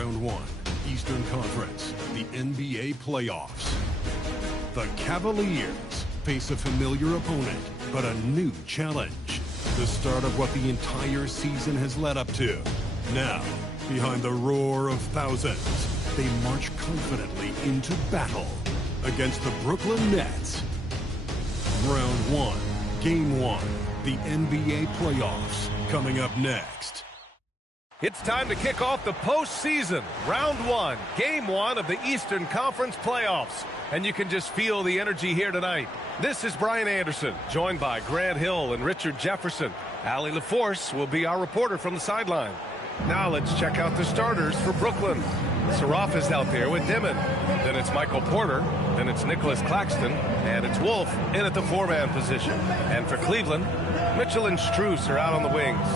Round 1, Eastern Conference, the NBA playoffs. The Cavaliers face a familiar opponent, but a new challenge. The start of what the entire season has led up to. Now, behind the roar of thousands, they march confidently into battle against the Brooklyn Nets. Round 1, Game 1, the NBA playoffs, coming up next. It's time to kick off the postseason. Round 1, Game 1 of the Eastern Conference playoffs. And you can just feel the energy here tonight. This is Brian Anderson, joined by Grant Hill and Richard Jefferson. Allie LaForce will be our reporter from the sideline. Now let's check out the starters for Brooklyn. Saraf is out there with Dimon. Then it's Michael Porter. Then it's Nicholas Claxton. And it's Wolf in at the four-man position. And for Cleveland, Mitchell and Strus are out on the wings.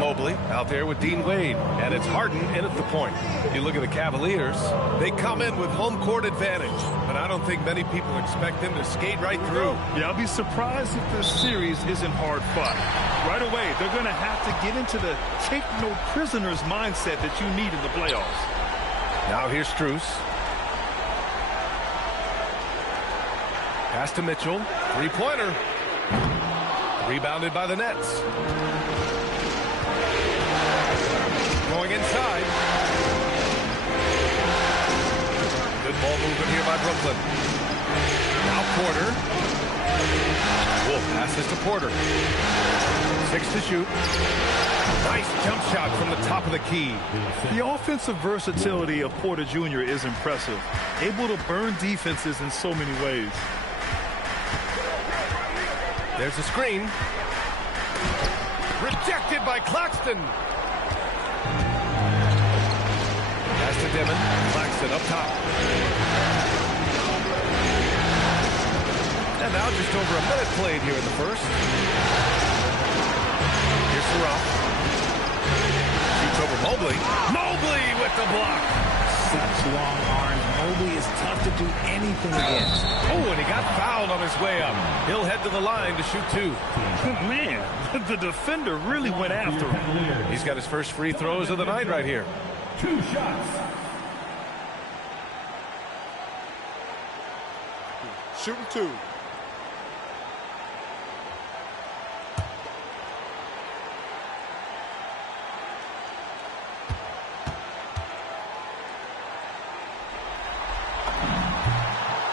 Mobley out there with Dean Wade. And it's Harden in at the point. You look at the Cavaliers, they come in with home court advantage. But I don't think many people expect them to skate right through. Yeah, I'll be surprised if this series isn't hard fought. Right away, they're going to have to get into the take no prisoners mindset that you need in the playoffs. Now here's Strus. Pass to Mitchell. Three-pointer. Rebounded by the Nets. Going inside. Good ball movement here by Brooklyn. Now Porter. Wolf passes to Porter. 6 to shoot. Nice jump shot from the top of the key. The offensive versatility of Porter Jr. is impressive. Able to burn defenses in so many ways. There's a screen. Rejected by Claxton. Pass to Dimon. Claxton up top. And now just over a minute played here in the first. Here's Saraf. Shoots over Mobley. Mobley with the block. Such long arms. Mobley is tough to do anything against. Oh, and he got fouled on his way up. He'll head to the line to shoot 2. Man, the defender really went after him. He's got his first free throws of the night right here. 2 shots. Shooting 2.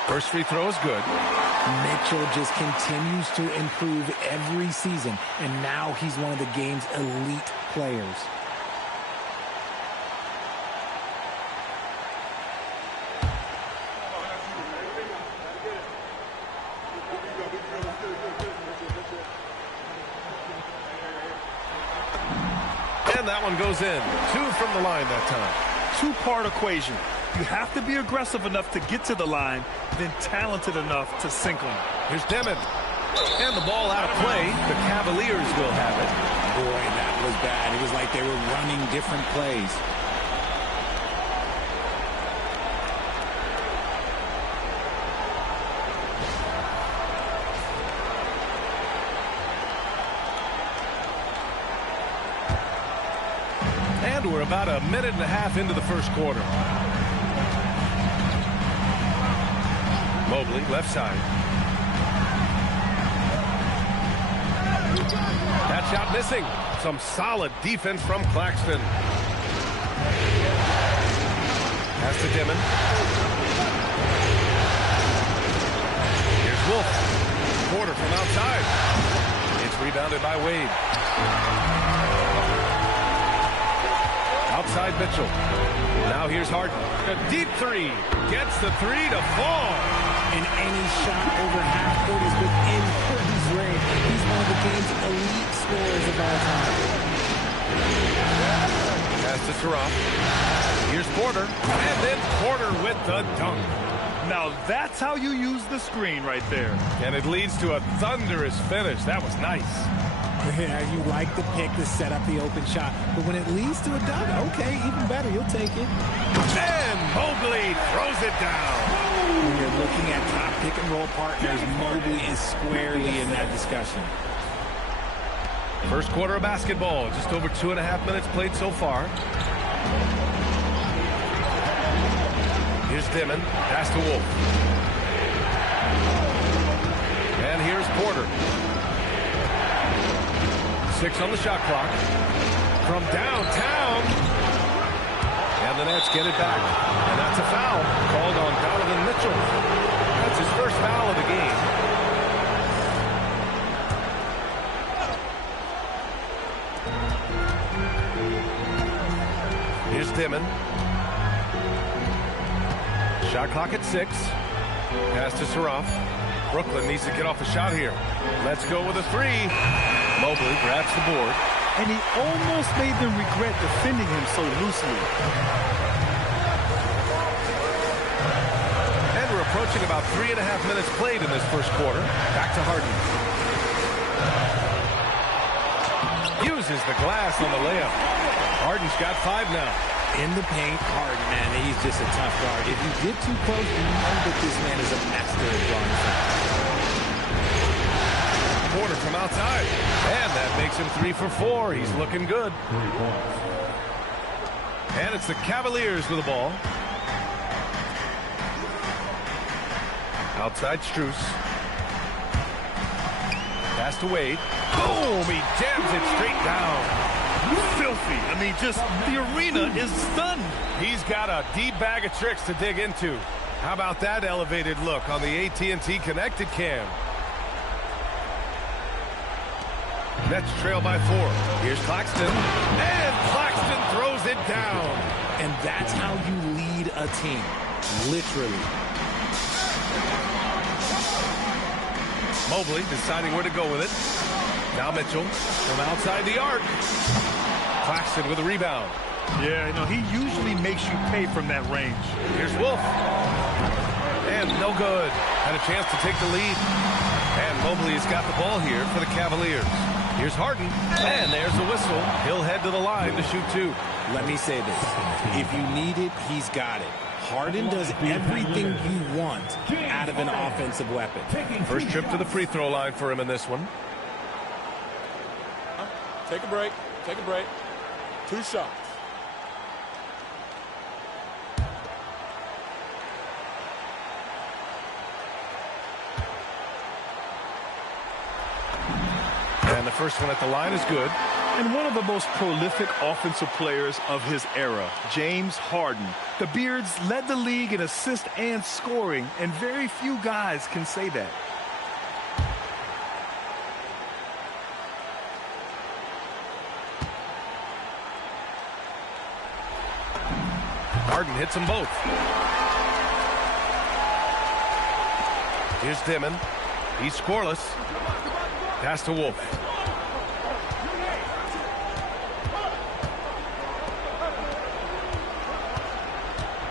First free throw is good. Mitchell just continues to improve every season, and now he's one of the game's elite players. And that one goes in. 2 from the line that time. Two-part equation. You have to be aggressive enough to get to the line, then talented enough to sink them. Here's Dimon. And the ball out of play. The Cavaliers will have it. Boy, that was bad. It was like they were running different plays. And we're about a minute and a half into the first quarter. Mobley, left side. That shot missing. Some solid defense from Claxton. Pass to Dimon. Here's Wolf. Porter from outside. It's rebounded by Wade. Outside Mitchell. Now here's Harden. A deep 3. Gets the 3 to fall. And any shot over half court is within Harden's range. He's one of the game's elite scorers of all time. Pass to Saraf. Here's Porter. And then Porter with the dunk. Now that's how you use the screen right there. And it leads to a thunderous finish. That was nice. Yeah, you like the pick to set up the open shot. But when it leads to a dunk, okay, even better. You'll take it. And Mobley throws it down. When you're looking at top pick-and-roll partners, Mobley is squarely in that discussion. First quarter of basketball. Just over 2.5 minutes played so far. Here's Dimon. Pass to Wolf. And here's Porter. 6 on the shot clock. From downtown. And the Nets get it back. And that's a foul called on Donovan Mitchell. That's his first foul of the game. Here's Dimon. Shot clock at 6. Pass to Saraf. Brooklyn needs to get off a shot here. Let's go with a 3. Mobley grabs the board. And he almost made them regret defending him so loosely. And we're approaching about 3.5 minutes played in this first quarter. Back to Harden. Uses the glass on the layup. Harden's got 5 now. In the paint, Harden, man, he's just a tough guard. If you get too close, you know that this man is a master at drawing fouls. Porter from outside. And that makes him 3 for 4. He's looking good. And it's the Cavaliers with the ball. Outside Strus. Pass to Wade. Boom! He jams it straight down. Filthy. I mean, just the arena is stunned. He's got a deep bag of tricks to dig into. How about that elevated look on the AT&T connected cam? Nets trail by 4. Here's Claxton. And Claxton throws it down. And that's how you lead a team. Literally. Mobley deciding where to go with it. Now Mitchell from outside the arc. Claxton with a rebound. Yeah, you know, he usually makes you pay from that range. Here's Wolf. And no good. Had a chance to take the lead. And Mobley has got the ball here for the Cavaliers. Here's Harden. And there's the whistle. He'll head to the line to shoot 2. Let me say this. If you need it, he's got it. Harden does everything you want out of an offensive weapon. First trip to the free throw line for him in this one. Take a break. Take a break. 2 shots. And the first one at the line is good. And one of the most prolific offensive players of his era, James Harden. The Beards led the league in assists and scoring, and very few guys can say that. Harden hits them both. Here's Dimon. He's scoreless. Pass to Wolf.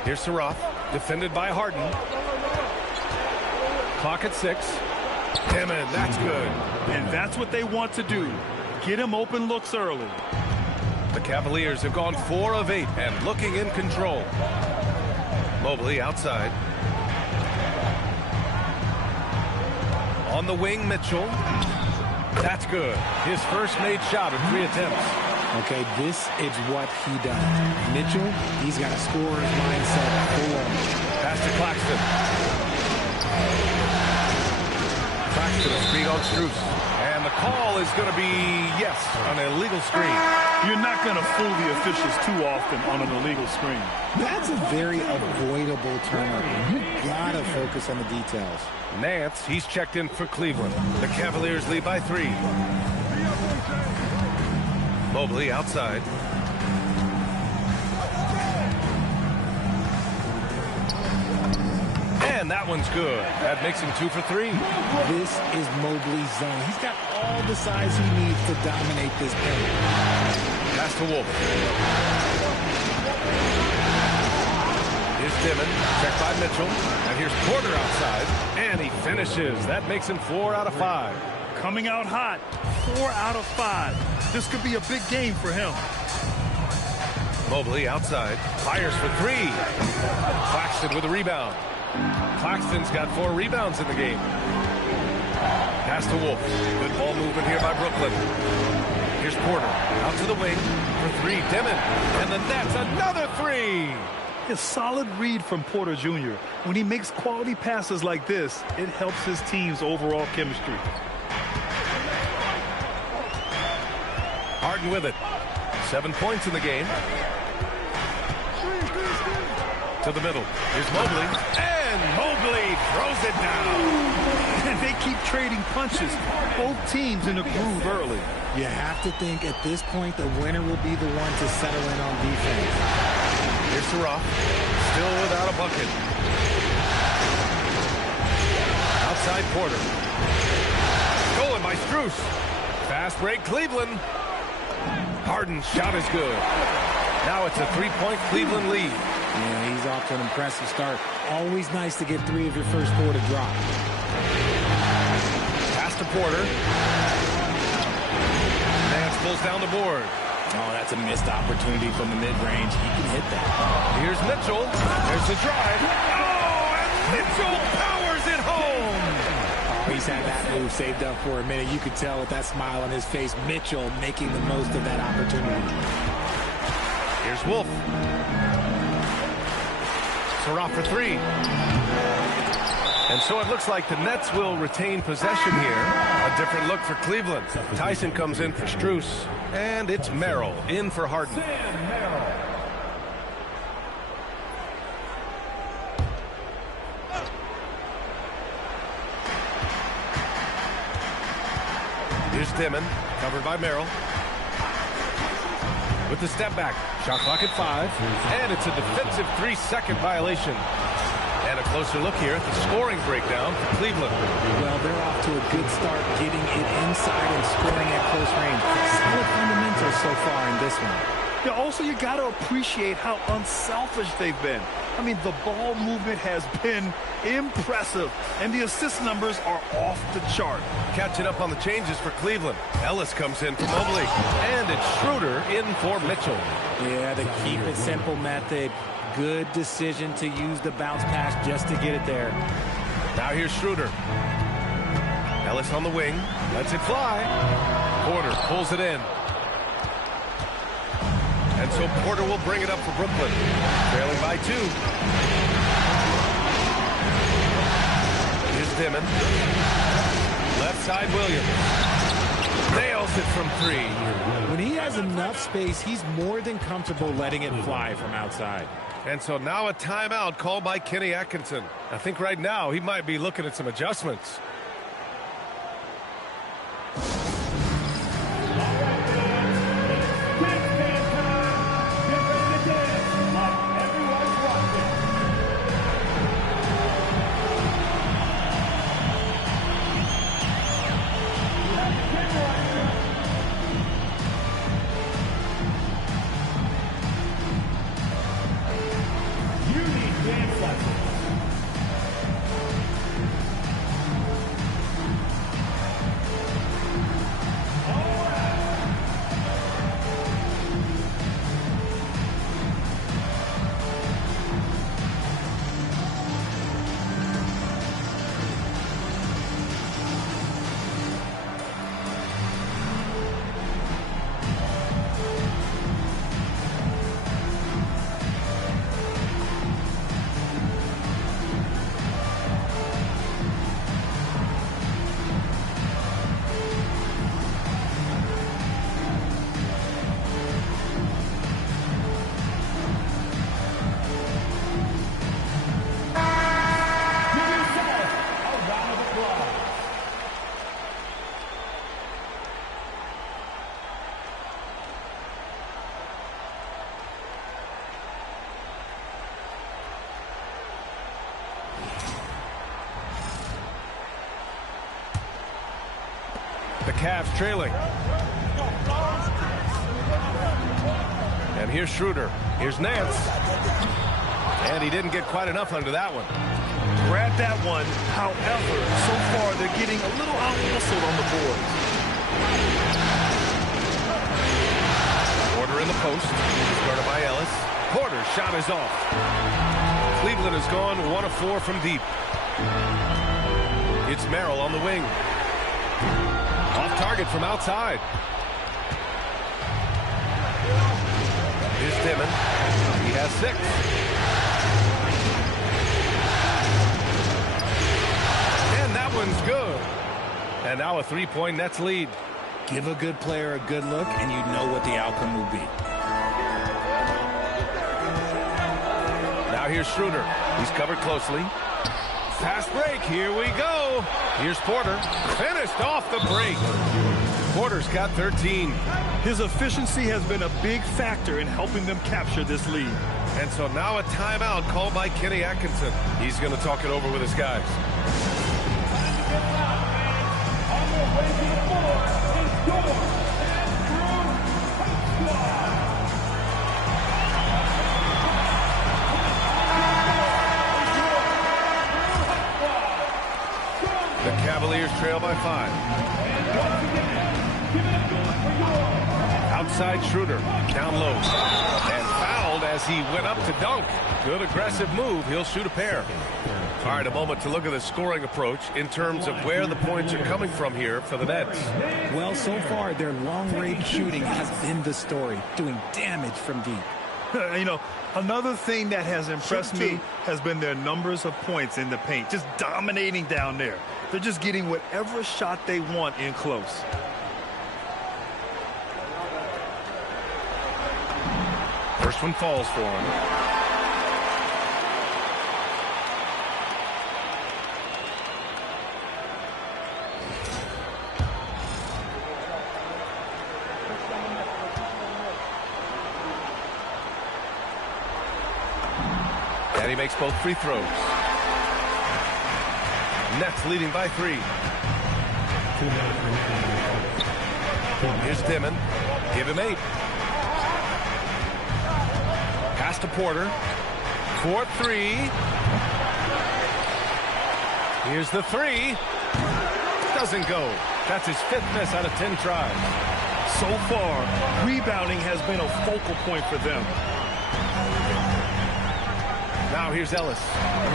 Here's Saraf. Defended by Harden. Clock at 6. Dimon, that's good. And that's what they want to do. Get him open looks early. The Cavaliers have gone 4 of 8 and looking in control. Mobley outside. On the wing, Mitchell. That's good. His first made shot in 3 attempts. Okay, this is what he does. Mitchell, he's got a scorer's mindset for him. Pass to Claxton. Claxton a screen on Strus. And the call is going to be, yes, an illegal screen. You're not going to fool the officials too often on an illegal screen. That's a very avoidable turnover. You gotta focus on the details. Nance, he's checked in for Cleveland. The Cavaliers lead by 3. Mobley outside. And that one's good. That makes him 2 for 3. This is Mobley's zone. He's got all the size he needs to dominate this game. Pass to Wolf. Here's Dimon. Checked by Mitchell. And here's Porter outside. And he finishes. That makes him 4 out of 5. Coming out hot. 4 out of 5. This could be a big game for him. Mobley outside. Fires for 3. Claxton with a rebound. Claxton's got 4 rebounds in the game. Pass to Wolf. Good ball movement here by Brooklyn. Here's Porter. Out to the wing for 3. Dimon. And then that's another 3. A solid read from Porter Jr. When he makes quality passes like this, it helps his team's overall chemistry. Harden with it. 7 points in the game. To the middle. Here's Mobley. And Mobley throws it down. And they keep trading punches. Both teams in a groove early. You have to think at this point the winner will be the one to settle in on defense. Here's Surratt. Still without a bucket. Outside Porter. Stolen by Strus. Fast break Cleveland. Harden's shot is good. Now it's a 3-point Cleveland lead. Yeah, he's off to an impressive start. Always nice to get 3 of your first 4 to drop. Pass to Porter. Nance pulls down the board. Oh, that's a missed opportunity from the mid-range. He can hit that. Here's Mitchell. There's the drive. Oh, and Mitchell powers it home. Oh, he's had that move saved up for a minute. You could tell with that smile on his face, Mitchell making the most of that opportunity. Here's Wolf. Surratt for 3. And so it looks like the Nets will retain possession here. A different look for Cleveland. Tyson comes in for Strus. And it's Merrill in for Harden. Here's Dimon, covered by Merrill. With the step back. Shot clock at 5. And it's a defensive 3-second violation. And a closer look here at the scoring breakdown for Cleveland. Well, they're off to a good start getting it inside and scoring at close range. Solid fundamentals so far in this one. Yeah, also, you got to appreciate how unselfish they've been. I mean, the ball movement has been impressive, and the assist numbers are off the chart. Catching up on the changes for Cleveland. Ellis comes in for Mobley. And it's Schroeder in for Mitchell. Yeah, the keep it simple method. Good decision to use the bounce pass just to get it there. Now here's Schroeder. Ellis on the wing. Lets it fly. Porter pulls it in. And so Porter will bring it up for Brooklyn. Trailing by 2. Here's Dimon. Left side Williams. Nails it from 3. When he has enough space, he's more than comfortable letting it fly from outside. And so now a timeout called by Kenny Atkinson. I think right now he might be looking at some adjustments. The Cavs trailing. And here's Schroeder. Here's Nance. And he didn't get quite enough under that one. Grab that one. However, so far they're getting a little out-hustled on the board. Porter in the post. Started by Ellis. Porter's shot is off. Cleveland has gone 1 of 4 from deep. It's Merrill on the wing. Off target from outside. Here's Dimon. He has 6. one's good. And now a three-point Nets lead. Give a good player a good look, and you know what the outcome will be. Now here's Schroeder. He's covered closely. Fast break. Here we go. Here's Porter. Finished off the break. Porter's got 13. His efficiency has been a big factor in helping them capture this lead. And so now a timeout called by Kenny Atkinson. He's going to talk it over with his guys. The Cavaliers trail by 5. Outside Schroeder, down low, and fouled as he went up to dunk. Good aggressive move. He'll shoot a pair. All right, a moment to look at the scoring approach in terms of where the points are coming from here for the Nets. Well, so far, their long-range shooting has been the story, doing damage from deep. You know, another thing that has impressed me has been their numbers of points in the paint, just dominating down there. They're just getting whatever shot they want in close. First one falls for him. And he makes both free throws. Nets leading by 3. Here's Dimon. Give him 8. Pass to Porter. 4-3. Here's the 3. Doesn't go. That's his 5th miss out of 10 tries. So far, rebounding has been a focal point for them. Now here's Ellis.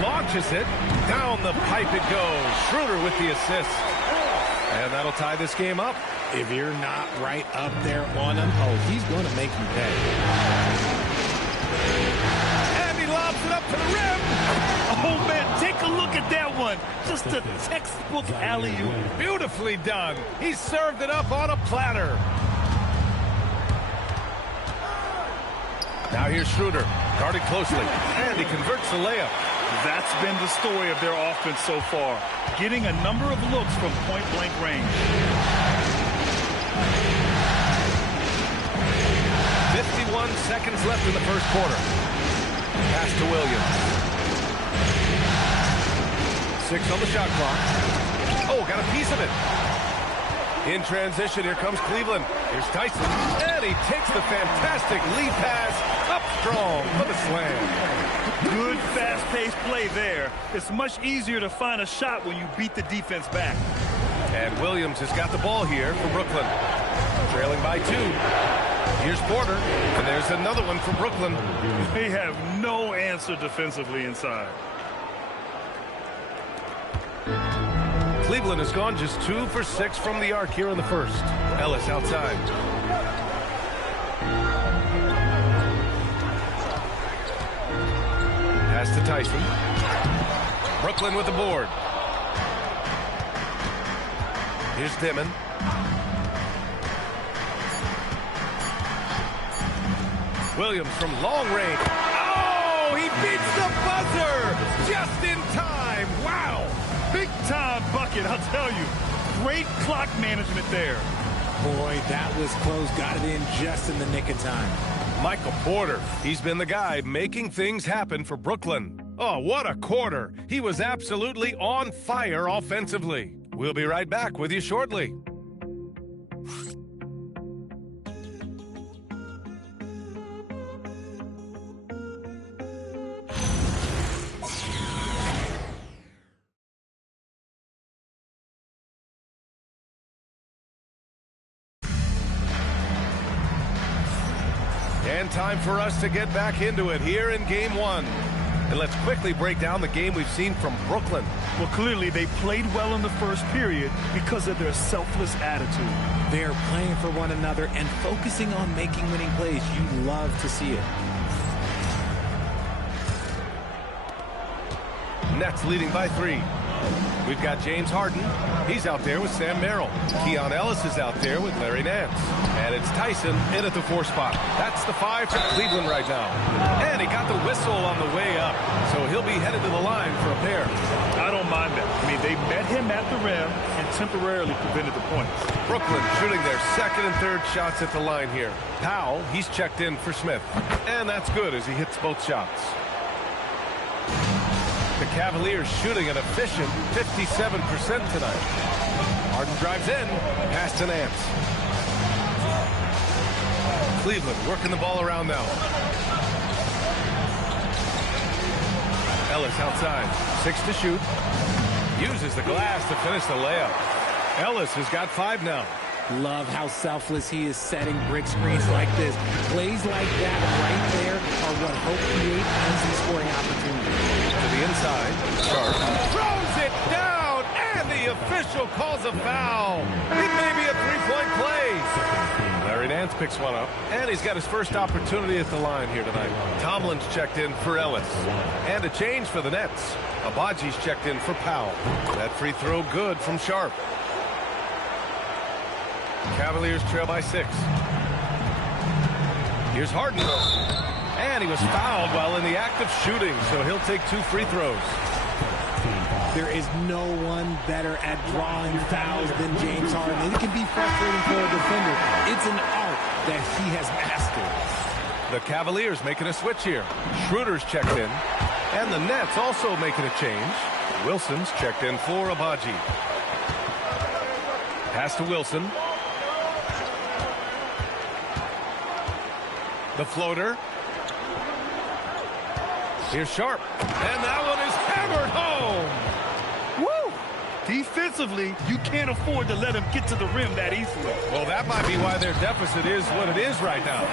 Launches it. Down the pipe it goes. Schroeder with the assist. And that'll tie this game up. If you're not right up there on him, oh, he's going to make you pay. And he lobs it up to the rim. Oh, man, take a look at that one. Just a textbook alley-oop. Beautifully done. He served it up on a platter. Now here's Schroeder. Guarded closely. And he converts the layup. That's been the story of their offense so far. Getting a number of looks from point-blank range. 51 seconds left in the first quarter. Pass to Williams. 6 on the shot clock. Oh, got a piece of it. In transition, here comes Cleveland. Here's Tyson. And he takes the fantastic lead pass up strong for the slam. Good fast-paced play there. It's much easier to find a shot when you beat the defense back. And Williams has got the ball here for Brooklyn. Trailing by 2. Here's Porter. And there's another one for Brooklyn. They have no answer defensively inside. Cleveland has gone just 2 for 6 from the arc here in the first. Ellis outside. Pass to Tyson. Brooklyn with the board. Here's Dimon. Williams from long range. Oh, he beats the buzzer just in time. Wow. Big time bucket, I'll tell you. Great clock management there. Boy, that was close. Got it in just in the nick of time. Michael Porter, he's been the guy making things happen for Brooklyn. Oh, what a quarter. He was absolutely on fire offensively. We'll be right back with you shortly. And time for us to get back into it here in Game 1. And let's quickly break down the game we've seen from Brooklyn. Well, clearly they played well in the first period because of their selfless attitude. They are playing for one another and focusing on making winning plays. You love to see it. Nets leading by 3. We've got James Harden. He's out there with Sam Merrill. Keon Ellis is out there with Larry Nance. And it's Tyson in at the 4 spot. That's the 5 for Cleveland right now. And he got the whistle on the way up. So he'll be headed to the line for a pair. I don't mind that. I mean, they met him at the rim and temporarily prevented the points. Brooklyn shooting their second and third shots at the line here. Powell, he's checked in for Smith. And that's good as he hits both shots. The Cavaliers shooting an efficient 57% tonight. Harden drives in, pass to Nance. Cleveland working the ball around now. Ellis outside, 6 to shoot. Uses the glass to finish the layup. Ellis has got 5 now. Love how selfless he is setting brick screens like this. Plays like that right there are what help create easy scoring opportunities. To the inside, Sharp throws it down, and the official calls a foul. It may be a 3-point play. Larry Nance picks one up, and he's got his first opportunity at the line here tonight. Tomlin's checked in for Ellis, and a change for the Nets. Abaji's checked in for Powell. That free throw good from Sharp. Cavaliers trail by 6. Here's Harden. And he was fouled while in the act of shooting, so he'll take 2 free throws. There is no one better at drawing fouls than James Harden. It can be frustrating for a defender. It's an art that he has mastered. The Cavaliers making a switch here. Schroeder's checked in. And the Nets also making a change. Wilson's checked in for Abaji. Pass to Wilson. The floater. Here's Sharp. And that one is hammered home. Woo! Defensively, you can't afford to let him get to the rim that easily. Well, that might be why their deficit is what it is right now.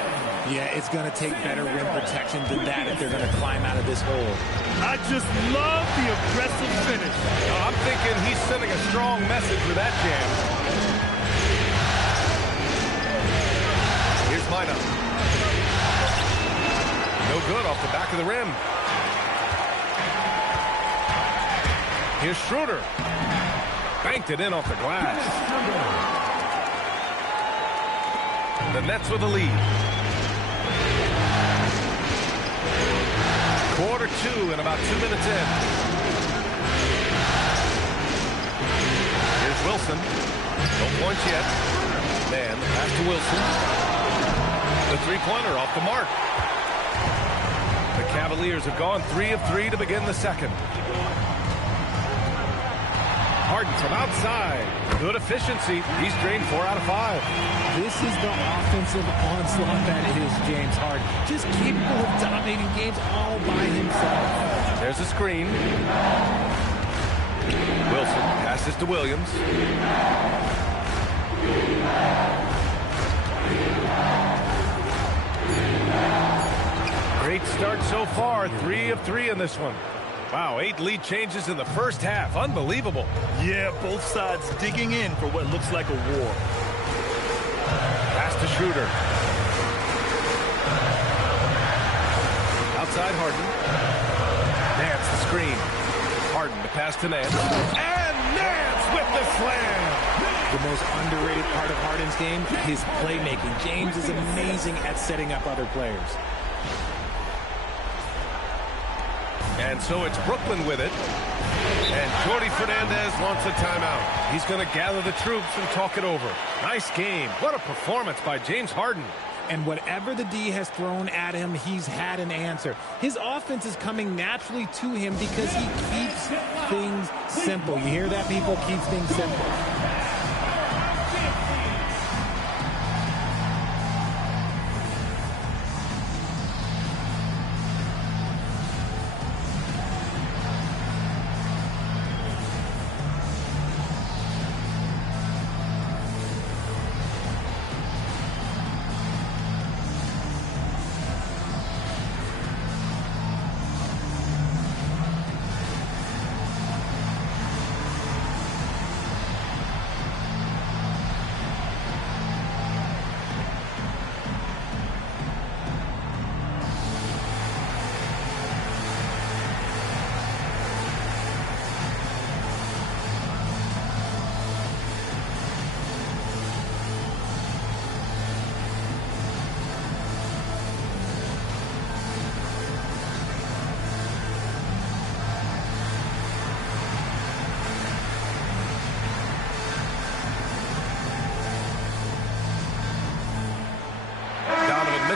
Yeah, it's going to take better rim protection than that if they're going to climb out of this hole. I just love the aggressive finish. I'm thinking he's sending a strong message with that jam. Here's Minor. No good off the back of the rim. Here's Schroeder. Banked it in off the glass. The Nets with the lead. Quarter 2 and about 2 minutes in. Here's Wilson. No points yet. Man, pass to Wilson. The 3-pointer off the mark. The Cavaliers have gone 3 of 3 to begin the second. Harden from outside. Good efficiency. He's drained 4 out of 5. This is the offensive onslaught that is James Harden. Just capable of dominating games all by himself. There's a screen. Wilson passes to Williams. Great start so far. 3 of 3 in this one. Wow, 8 lead changes in the first half. Unbelievable. Yeah, both sides digging in for what looks like a war. Pass to Schroeder. Outside Harden. Nance the screen. Harden the pass to Nance. And Nance with the slam. The most underrated part of Harden's game, his playmaking. James is amazing at setting up other players. And so it's Brooklyn with it. And Jordi Fernandez wants a timeout. He's going to gather the troops and talk it over. Nice game. What a performance by James Harden. And whatever the D has thrown at him, he's had an answer. His offense is coming naturally to him because he keeps things simple. You hear that, people? Keeps things simple.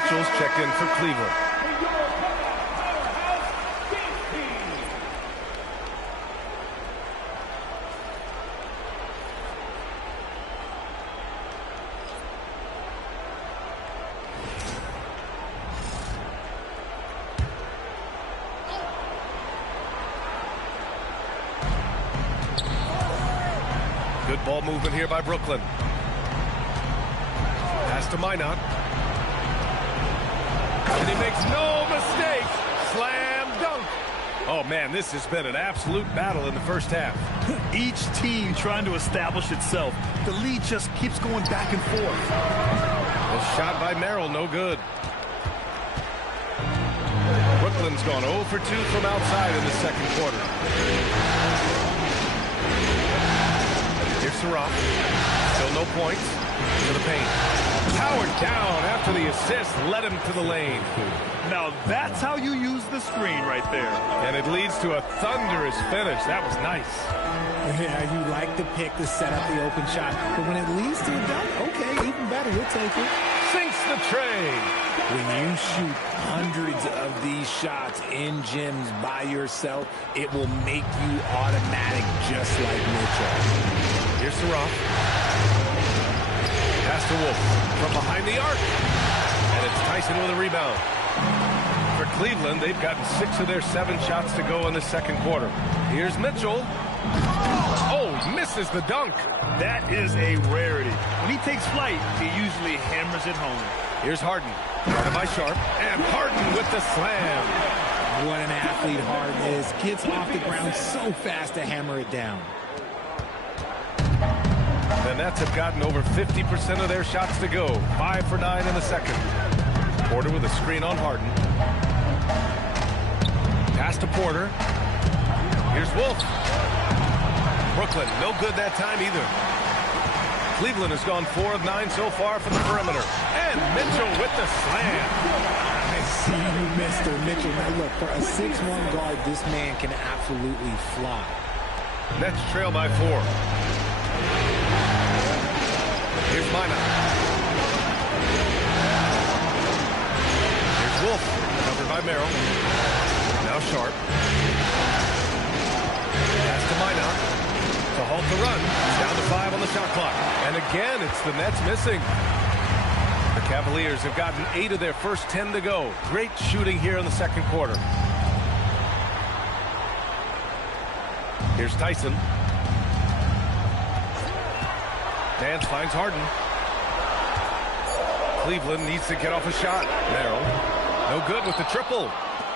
Mitchell's checked in for Cleveland. Good ball movement here by Brooklyn. Pass to Minot. And he makes no mistake. Slam dunk. Oh, man, this has been an absolute battle in the first half. Each team trying to establish itself. The lead just keeps going back and forth. A shot by Merrill, no good. Brooklyn's gone 0 for 2 from outside in the second quarter. Here's Surratt. Still no points. To the paint. Powered down after the assist led him to the lane. Now that's how you use the screen right there. And it leads to a thunderous finish. That was nice. Yeah, you like the pick to set up the open shot. But when it leads to a dunk, okay, even better. We'll take it. Sinks the tray. When you shoot hundreds of these shots in gyms by yourself, it will make you automatic just like Mitchell. Here's Surratt. Pass to Wolf from behind the arc. And it's Tyson with a rebound. For Cleveland, they've gotten 6 of their 7 shots to go in the second quarter. Here's Mitchell. Oh, misses the dunk. That is a rarity. When he takes flight, he usually hammers it home. Here's Harden. Guarded by Sharp. And Harden with the slam. What an athlete Harden is. Gets off the ground so fast to hammer it down. The Nets have gotten over 50% of their shots to go. 5 for 9 in the second. Porter with a screen on Harden. Pass to Porter. Here's Wolf. Brooklyn, no good that time either. Cleveland has gone 4 of 9 so far from the perimeter. And Mitchell with the slam. I see you, Mr. Mitchell. Now look, for a 6'1 guard, this man can absolutely fly. Nets trail by 4. Here's Minot. Here's Wolf, covered by Merrill. Now Sharp. Pass to Minot. To halt the run. It's down to 5 on the shot clock. And again, it's the Nets missing. The Cavaliers have gotten 8 of their first 10 to go. Great shooting here in the second quarter. Here's Tyson. Nance finds Harden. Cleveland needs to get off a shot. Merrill, no good with the triple.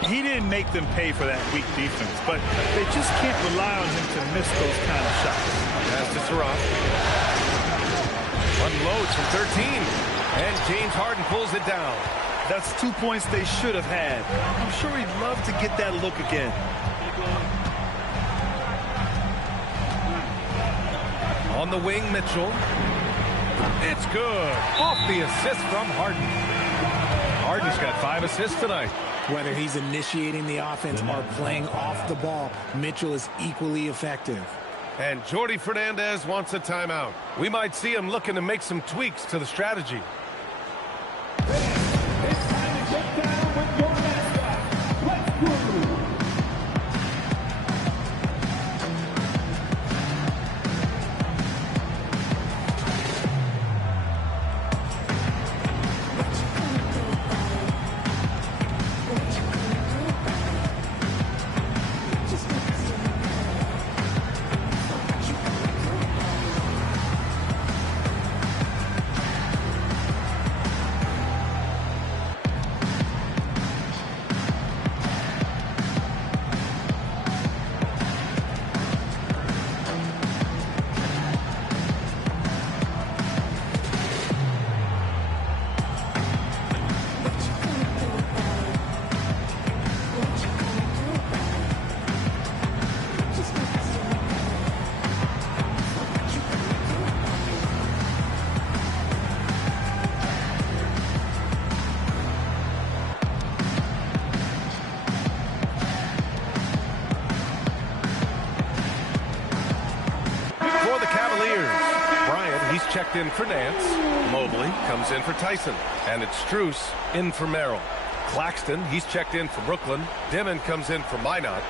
He didn't make them pay for that weak defense, but they just can't rely on him to miss those kind of shots. Pass to Surratt. Unloads from 13. And James Harden pulls it down. That's 2 points they should have had. I'm sure he'd love to get that look again. On the wing, Mitchell. It's good. Off the assist from Harden. Harden's got 5 assists tonight. Whether he's initiating the offense or playing off the ball, Mitchell is equally effective. And Jordi Fernandez wants a timeout. We might see him looking to make some tweaks to the strategy. Checked in for Nance. Mobley comes in for Tyson. And it's Strus in for Merrill. Claxton, he's checked in for Brooklyn. Dimon comes in for Minot.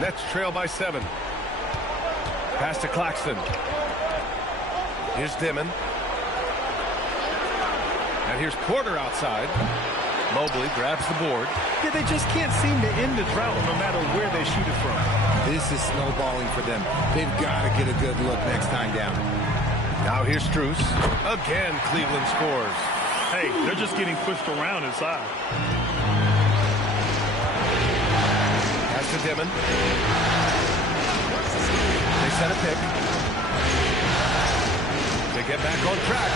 Nets trail by 7. Pass to Claxton. Here's Dimon. And here's Porter outside. Mobley grabs the board. Yeah, they just can't seem to end the drought no matter where they shoot it from. This is snowballing for them. They've got to get a good look next time down. Now here's Strus. Again, Cleveland scores. Hey, they're just getting pushed around inside. Pass to Dimon. They set a pick. They get back on track.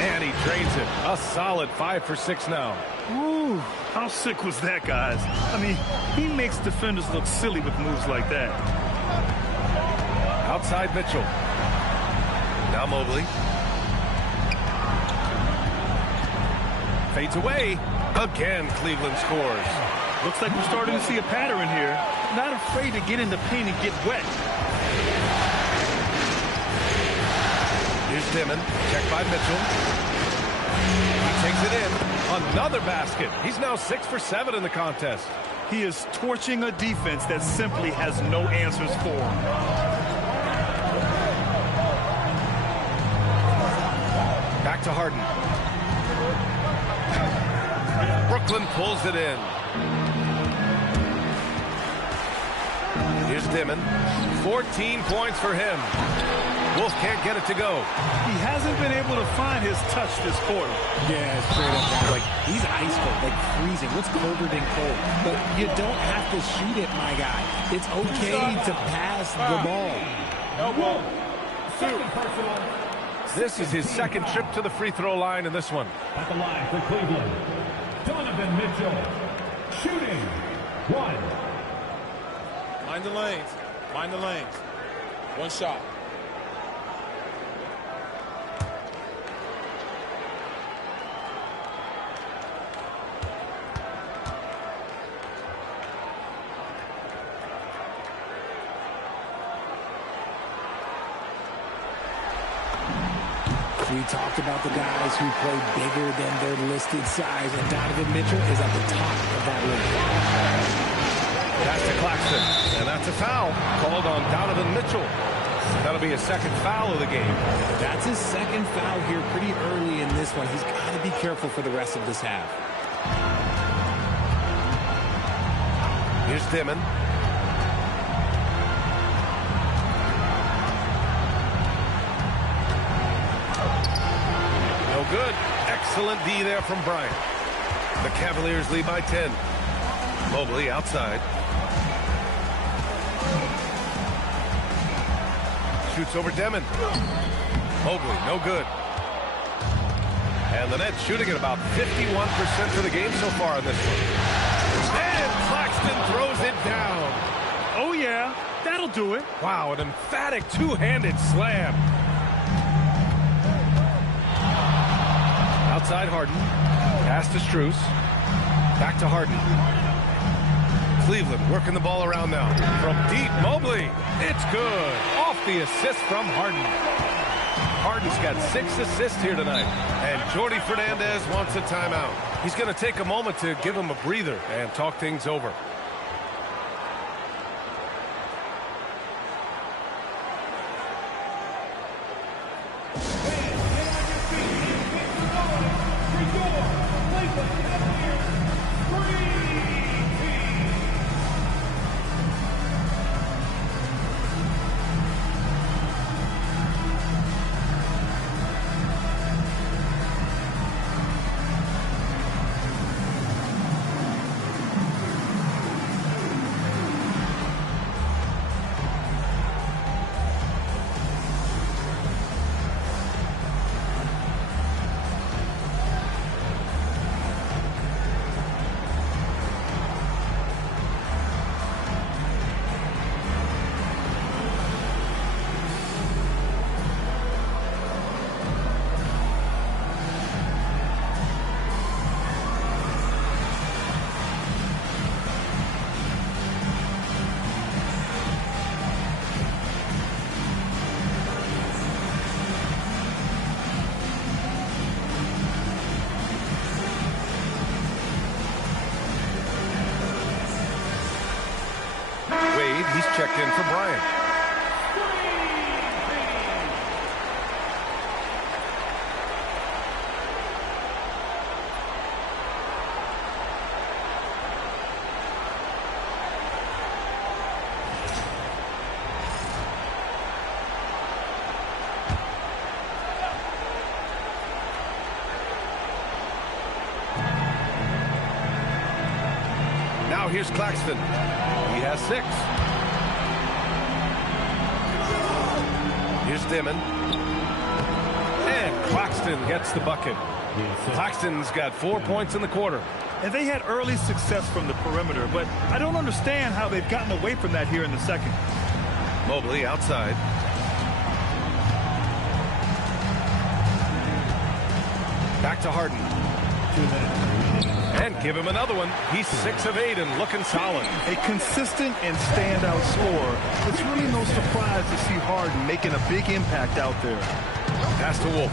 And he drains it. A solid 5 for 6 now. Ooh, how sick was that, guys? I mean, he makes defenders look silly with moves like that. Outside Mitchell. Now Mobley. Fades away. Again, Cleveland scores. Looks like we're starting to see a pattern here. Not afraid to get in the paint and get wet. Dimon, checked by Mitchell. He takes it in. Another basket. He's now 6 for 7 in the contest. He is torching a defense that simply has no answers for him. Back to Harden. Brooklyn pulls it in. Here's Dimon. 14 points for him. Wolf can't get it to go. He hasn't been able to find his touch this quarter. Yeah, straight up. Like, he's ice cold, like freezing. What's colder than cold? But you don't have to shoot it, my guy. It's okay to pass the ball. Elbow. This is his second trip to the free throw line in this one. At the line for Cleveland, Donovan Mitchell. Shooting. 1. Mind the lanes. Mind the lanes. One shot. We talked about the guys who play bigger than their listed size, and Donovan Mitchell is at the top of that list. Pass to Claxton, and that's a foul called on Donovan Mitchell. That'll be his second foul of the game. That's his second foul here pretty early in this one. He's got to be careful for the rest of this half. Here's Dimon. No good. Excellent D there from Bryant. The Cavaliers lead by 10. Mobley outside. Shoots over Demon. Mobley, no good. And the Nets shooting at about 51% for the game so far in this one. And Claxton throws it down. Oh, yeah. That'll do it. Wow, an emphatic two-handed slam. Outside Harden. Pass to Strus. Back to Harden. Cleveland working the ball around now. From deep, Mobley. It's good. Off the assist from Harden. Harden's got 6 assists here tonight. And Jordy Fernandez wants a timeout. He's going to take a moment to give him a breather and talk things over. He's checked in for Bryant. Now here's Claxton. He has 6. Here's Dimon. And Claxton gets the bucket. Claxton's got 4 points in the quarter. And they had early success from the perimeter, but I don't understand how they've gotten away from that here in the second. Mobley outside. Back to Harden. 2 minutes. And give him another one. He's 6 of 8 and looking solid. A consistent and standout scorer. It's really no surprise to see Harden making a big impact out there. Pass to Wolf.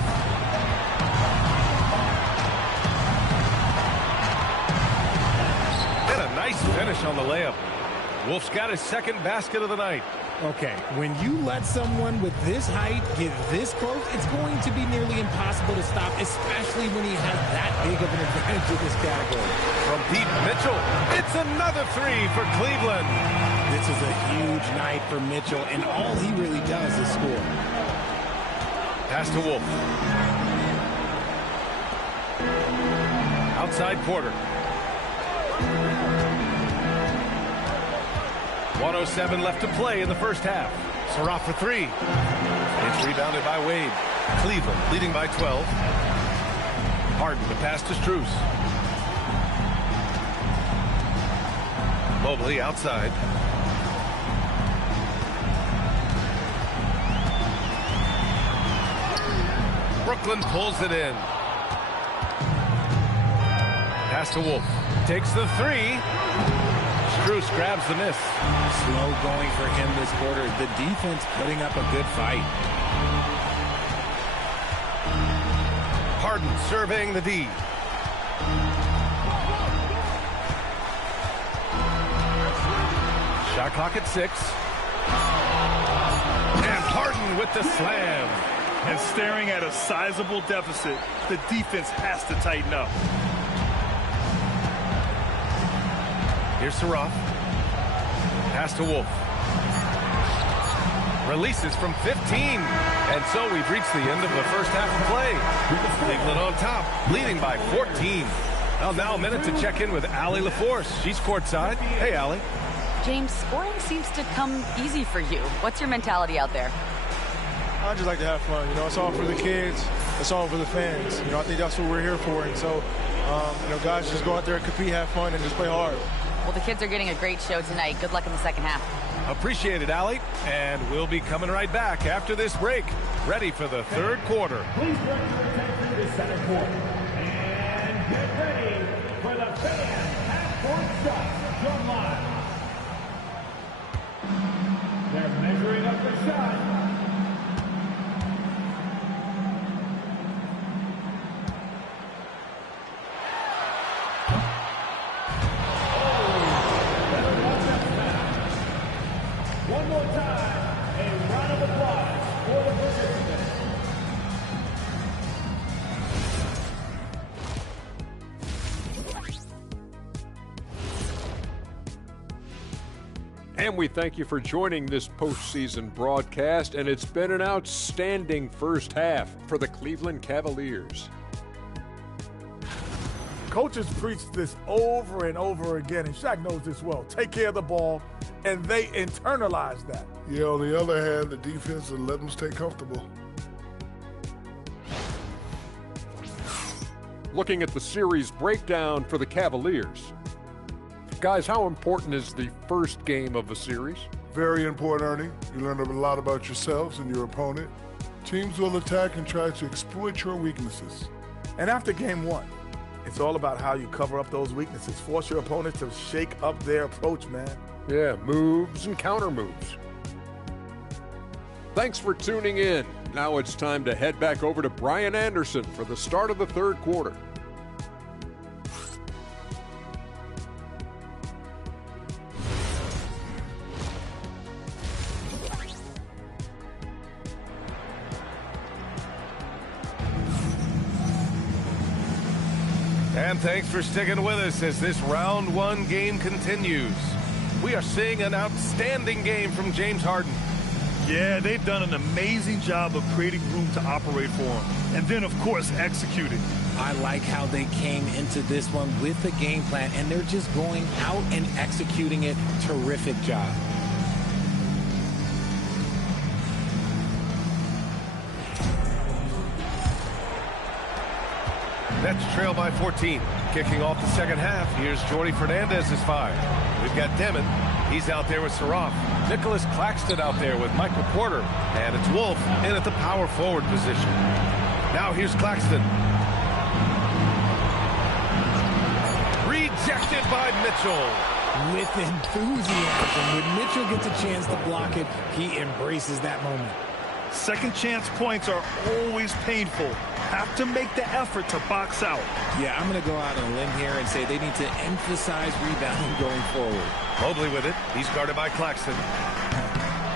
And a nice finish on the layup. Wolf's got his second basket of the night. Okay, when you let someone with this height get this close, it's going to be nearly impossible to stop, especially when he has that big of an advantage in this category. From deep, Mitchell. It's another three for Cleveland. This is a huge night for Mitchell, and all he really does is score. Pass to Wolf. Outside Porter. 1:07 left to play in the first half. Surratt for three. It's rebounded by Wade. Cleveland leading by 12. Harden to pass to Strus. Mobley outside. Brooklyn pulls it in. Pass to Wolf. Takes the three. Strus grabs the miss. Slow going for him this quarter. The defense putting up a good fight. Harden surveying the D. Shot clock at 6. And Harden with the slam. And staring at a sizable deficit, the defense has to tighten up. Here's Surratt. Pass to Wolf. Releases from 15. And so we've reached the end of the first half of play. Cleveland on top, leading by 14. Well, now a minute to check in with Allie LaForce. She's courtside. Hey, Allie. James, scoring seems to come easy for you. What's your mentality out there? I just like to have fun. You know, it's all for the kids. It's all for the fans. You know, I think that's what we're here for. And so, you know, guys, just go out there, compete, have fun, and just play hard. Well, the kids are getting a great show tonight. Good luck in the second half. Appreciate it, Allie. And we'll be coming right back after this break. Ready for the third quarter. Please bring your attention to the center court. And get ready for the fan half-court shots from live. They're measuring up the shot. One more time, a round of applause for the participants. And we thank you for joining this postseason broadcast, and it's been an outstanding first half for the Cleveland Cavaliers. Coaches preach this over and over again, and Shaq knows this well. Take care of the ball, and they internalize that. Yeah, on the other hand, the defense will let them stay comfortable. Looking at the series breakdown for the Cavaliers. Guys, how important is the first game of a series? Very important, Ernie. You learn a lot about yourselves and your opponent. Teams will attack and try to exploit your weaknesses. And after game one, it's all about how you cover up those weaknesses. Force your opponent to shake up their approach, man. Yeah, moves and counter moves. Thanks for tuning in. Now it's time to head back over to Brian Anderson for the start of the third quarter. And thanks for sticking with us as this round one game continues. We are seeing an outstanding game from James Harden. Yeah, they've done an amazing job of creating room to operate for him. And then, of course, executing. I like how they came into this one with a game plan, and they're just going out and executing it. Terrific job. Nets trail by 14. Kicking off the second half, here's Jordy Fernandez's five. We've got Demon. He's out there with Surratt. Nicholas Claxton out there with Michael Porter. And it's Wolf in at the power forward position. Now here's Claxton. Rejected by Mitchell. With enthusiasm. When Mitchell gets a chance to block it, he embraces that moment. Second chance points are always painful. Have to make the effort to box out. Yeah, I'm going to go out on a limb here and say they need to emphasize rebounding going forward. Mobley with it. He's guarded by Claxton.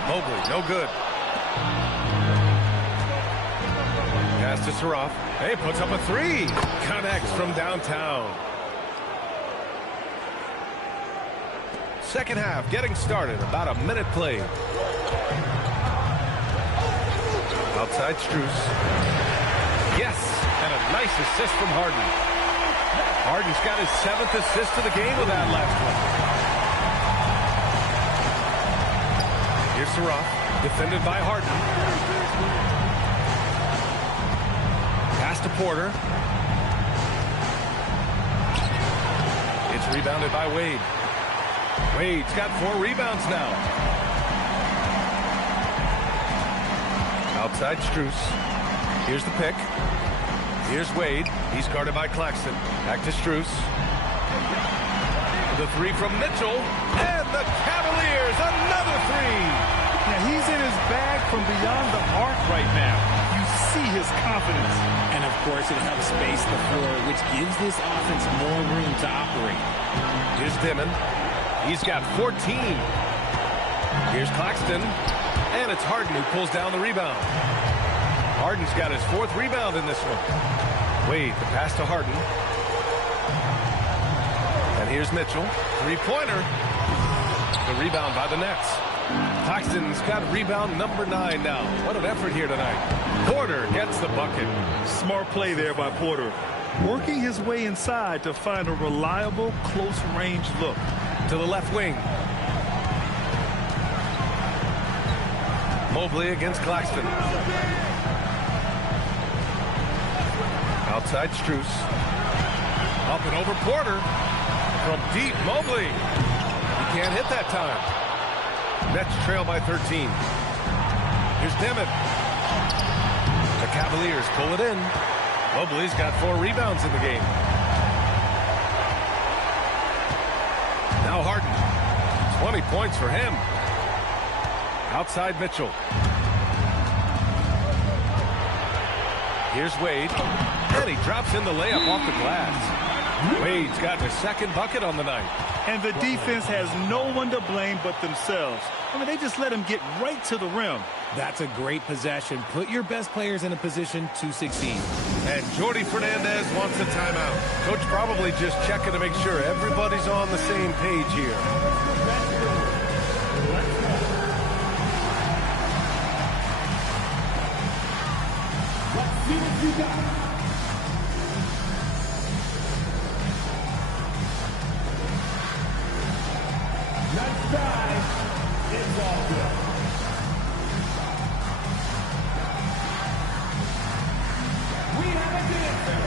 Mobley, no good. Pass to Saraf. Hey, puts up a three. Connects from downtown. Second half getting started. About a minute played. Outside Strus. Yes, and a nice assist from Harden. Harden's got his 7th assist of the game with that last one. Here's Saraf, defended by Harden. Pass to Porter. It's rebounded by Wade. Wade's got 4 rebounds now. Outside Strus. Here's the pick. Here's Wade. He's guarded by Claxton. Back to Strus. The three from Mitchell. And the Cavaliers, another three. Now he's in his bag from beyond the arc right now. You see his confidence. And of course, it helps space the floor, which gives this offense more room to operate. Here's Dimon. He's got 14. Here's Claxton. And it's Harden who pulls down the rebound. Harden's got his 4th rebound in this one. Wade, the pass to Harden. And here's Mitchell. 3-pointer. The rebound by the Nets. Claxton's got rebound number 9 now. What an effort here tonight. Porter gets the bucket. Smart play there by Porter. Working his way inside to find a reliable, close-range look. To the left wing. Mobley against Claxton. Outside Strus. Up and over Porter. From deep, Mobley. He can't hit that time. Nets trail by 13. Here's Dimon. The Cavaliers pull it in. Mobley's got 4 rebounds in the game. Now Harden. 20 points for him. Outside Mitchell. Here's Wade. And he drops in the layup off the glass. Wade's got his 2nd bucket on the night. And the defense has no one to blame but themselves. I mean, they just let him get right to the rim. That's a great possession. Put your best players in a position to succeed. And Jordi Fernandez wants a timeout. Coach probably just checking to make sure everybody's on the same page here. Let's see what you got. Next time, it's all good. We have a dancer.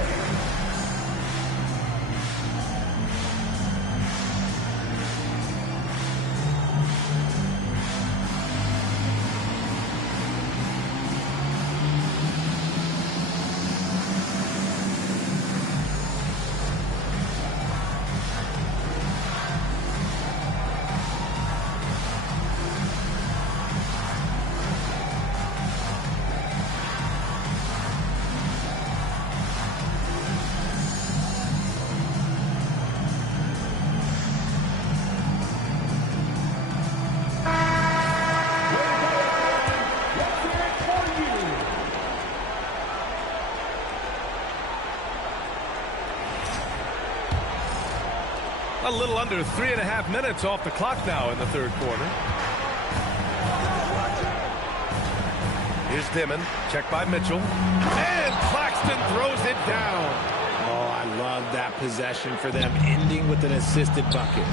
A little under 3.5 minutes off the clock now in the 3rd quarter. Here's Dimon. Checked by Mitchell. And Claxton throws it down. Oh, I love that possession for them, ending with an assisted bucket.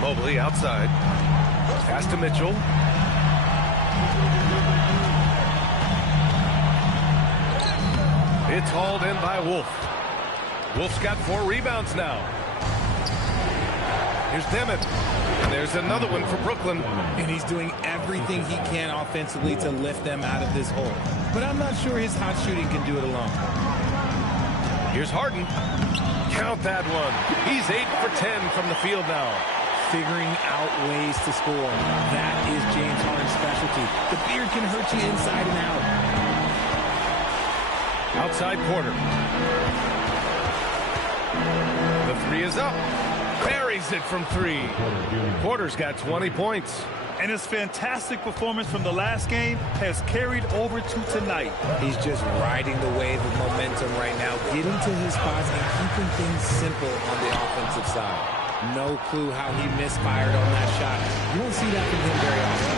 Mobley outside. Pass to Mitchell. It's hauled in by Wolf. Wolf's got 4 rebounds now. Here's Dimon. And there's another one for Brooklyn. And he's doing everything he can offensively to lift them out of this hole. But I'm not sure his hot shooting can do it alone. Here's Harden. Count that one. He's 8 for 10 from the field now. figuring out ways to score. That is James Harden's specialty. The beard can hurt you inside and out. Outside Porter. The three is up. Buries it from three. Porter's got 20 points. And his fantastic performance from the last game has carried over to tonight. He's just riding the wave of momentum right now, getting to his spots and keeping things simple on the offensive side. No clue how he misfired on that shot. You don't see that from him very often.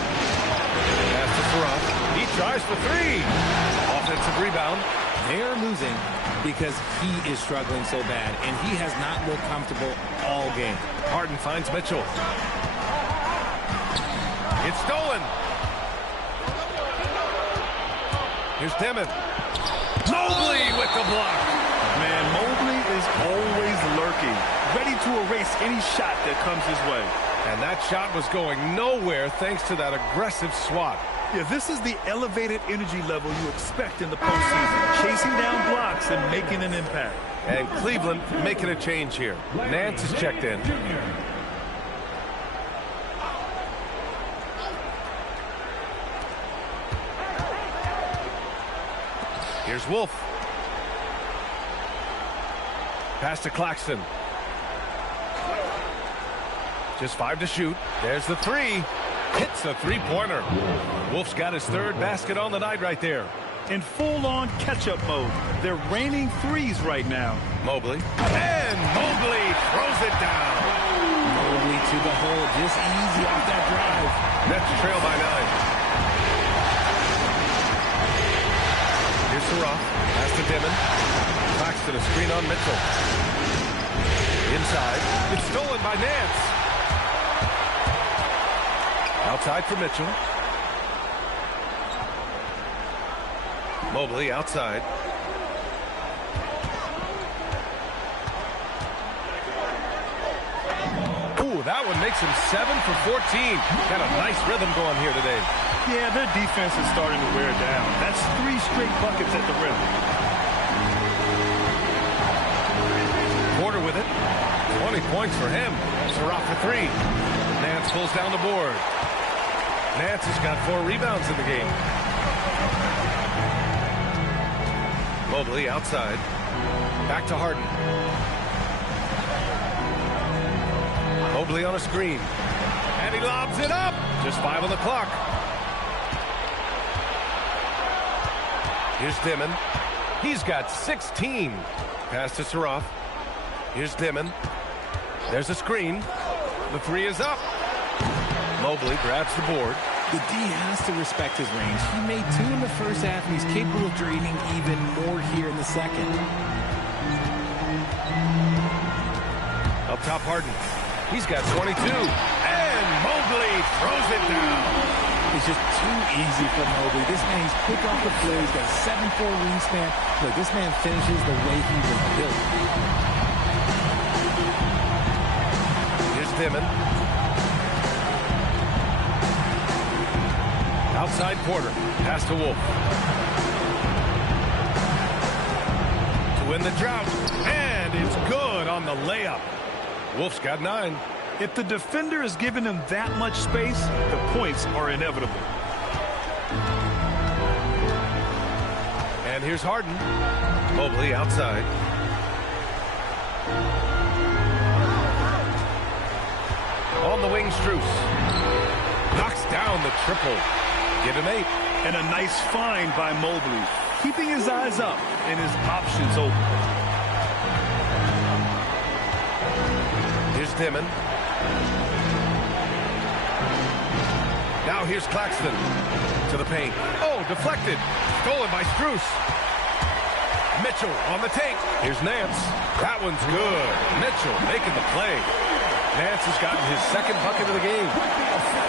Pass to Surratt. He tries for three. Offensive rebound. They're losing because he is struggling so bad, and he has not looked comfortable all game. Harden finds Mitchell. It's stolen. Here's Demon. Mobley with the block. Man, Mobley is always lurking, ready to erase any shot that comes his way. And that shot was going nowhere thanks to that aggressive swat. Yeah, this is the elevated energy level you expect in the postseason, chasing down blocks and making an impact. And Cleveland making a change here. Nance is checked in. Here's Wolf. Pass to Claxton. Just 5 to shoot. There's the three. Hits a three-pointer. Wolf's got his third basket on the night right there. In full-on catch-up mode. They're raining threes right now. Mobley. And Mobley throws it down. Mobley to the hole. Just easy off that drive. Nets trail by 9. Here's Surratt. Pass to Dimon. Claxton a screen on Mitchell. Inside. It's stolen by Nance. Outside for Mitchell. Mobley outside. Ooh, that one makes him 7 for 14. Got a nice rhythm going here today. Yeah, their defense is starting to wear down. That's 3 straight buckets at the rim. Porter with it. 20 points for him. Surratt for 3. Nance pulls down the board. Nance has got 4 rebounds in the game. Mobley outside. Back to Harden. Mobley on a screen. And he lobs it up. Just 5 on the clock. Here's Dimon. He's got 16. Pass to Surratt. Here's Dimon. There's a screen. The 3 is up. Mobley grabs the board. The D has to respect his range. He made 2 in the first half, and he's capable of draining even more here in the second. Up top, Harden. He's got 22. And Mobley throws it down. It's just too easy for Mobley. This man, he's quick off the flare. He's got a 7'4" wingspan. Look, this man finishes the way he was built. Here's Dimon. Outside Porter. Pass to Wolf. To win the drought. And it's good on the layup. Wolf's got 9. If the defender is giving him that much space, the points are inevitable. And here's Harden. Mobley outside. On the wing, Strus. Knocks down the triple. Give him 8. And a nice find by Mobley. Keeping his eyes up and his options open. Here's Dimon. Now here's Claxton. To the paint. Oh, deflected. Stolen by Strus. Mitchell on the take. Here's Nance. That one's good. Mitchell making the play. Nance has gotten his 2nd bucket of the game.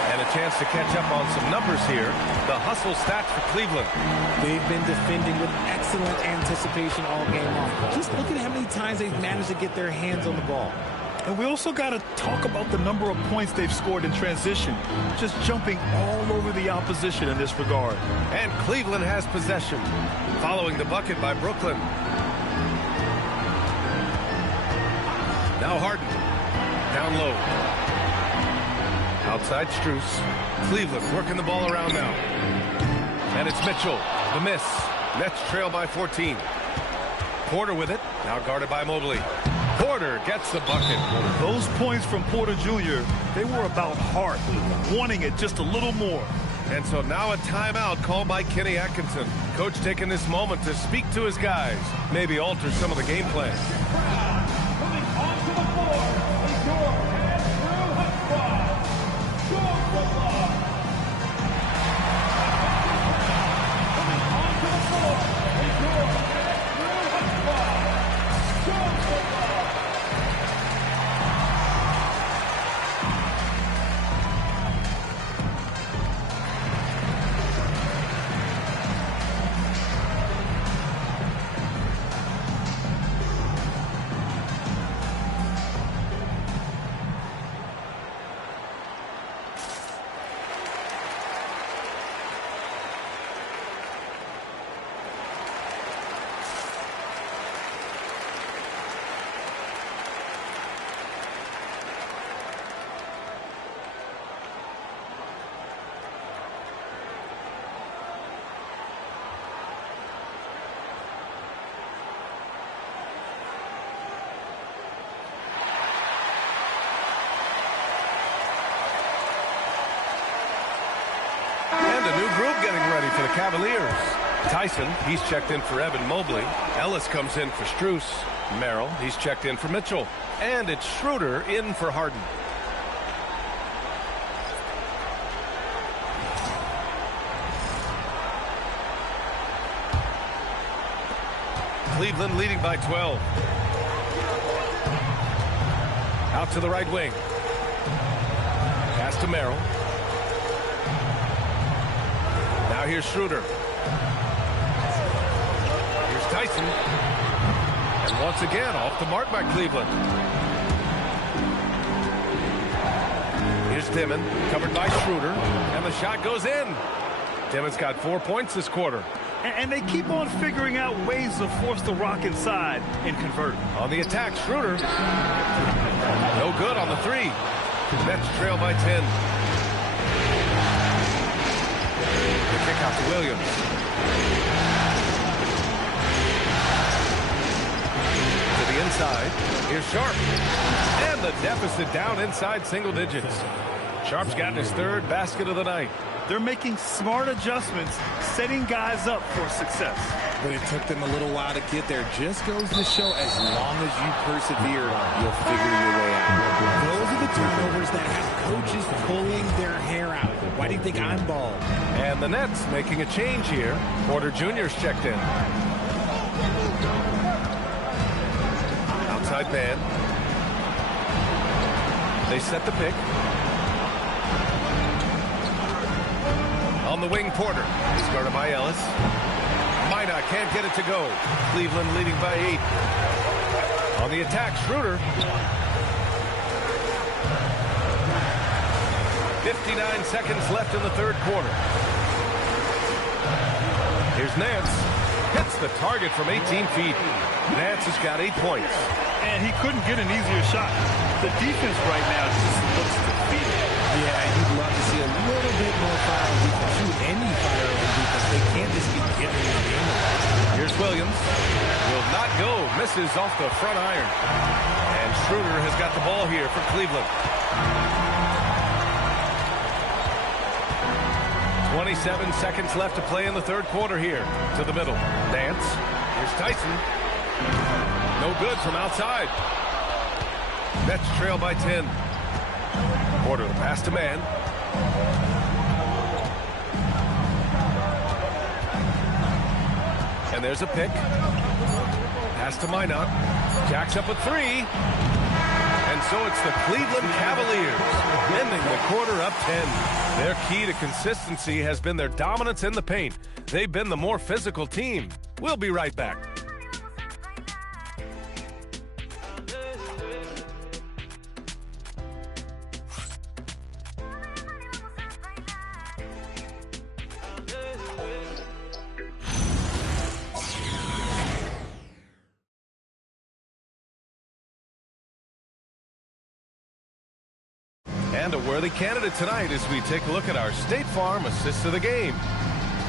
And a chance to catch up on some numbers here. The hustle stats for Cleveland. They've been defending with excellent anticipation all game long. Just look at how many times they've managed to get their hands on the ball. And we also got to talk about the number of points they've scored in transition. Just jumping all over the opposition in this regard. And Cleveland has possession. Following the bucket by Brooklyn. Now Harden. Down low. Outside Strus. Cleveland working the ball around now. And it's Mitchell. The miss. Nets trail by 14. Porter with it. Now guarded by Mobley. Porter gets the bucket. Those points from Porter Jr., they were about heart, wanting it just a little more. And so now a timeout called by Kenny Atkinson. Coach taking this moment to speak to his guys. Maybe alter some of the game plan. Coming onto the floor is your head through hot squad. George Football. Coming onto the floor is your head through hot squad. George Football. A new group getting ready for the Cavaliers. Tyson, he's checked in for Evan Mobley. Ellis comes in for Strus. Merrill, he's checked in for Mitchell. And it's Schroeder in for Harden. Cleveland leading by 12. Out to the right wing. Pass to Merrill. Now here's Schroeder. Here's Tyson. And once again, off the mark by Cleveland. Here's Timmon, covered by Schroeder. And the shot goes in. Timmon's got 4 points this quarter. And they keep on figuring out ways to force the Rock inside and convert. On the attack, Schroeder. No good on the three. Nets trail by 10. The kick out to Williams. To the inside. Here's Sharp. And the deficit down inside single digits. Sharp's gotten his third basket of the night. They're making smart adjustments, setting guys up for success. But it took them a little while to get there. Just goes to show, as long as you persevere, you'll figure your way out. Those are the turnovers that have coaches pulling their hair out. Why do you think I'm bald? And the Nets making a change here. Porter Jr.'s checked in. Outside man. They set the pick. On the wing, Porter. He's guarded by Ellis. Minot can't get it to go. Cleveland leading by 8. On the attack, Schroeder. 59 seconds left in the third quarter. Here's Nance. Hits the target from 18 feet. Nance has got 8 points. And he couldn't get an easier shot. The defense right now just looks defeated. Yeah, you'd love to see a little bit more fire on defense. Shoot, any fire on defense. They can't just be giving the game. Here's Williams. Will not go. Misses off the front iron. And Schroeder has got the ball here for Cleveland. 27 seconds left to play in the third quarter here. To the middle. Nance. Here's Tyson. No good from outside. Nets trail by 10. Porter, the pass to man. And there's a pick. Pass to Minot. Jacks up a three. And so it's the Cleveland Cavaliers ending the quarter up 10. Their key to consistency has been their dominance in the paint. They've been the more physical team. We'll be right back. And a worthy candidate tonight as we take a look at our State Farm assist of the game.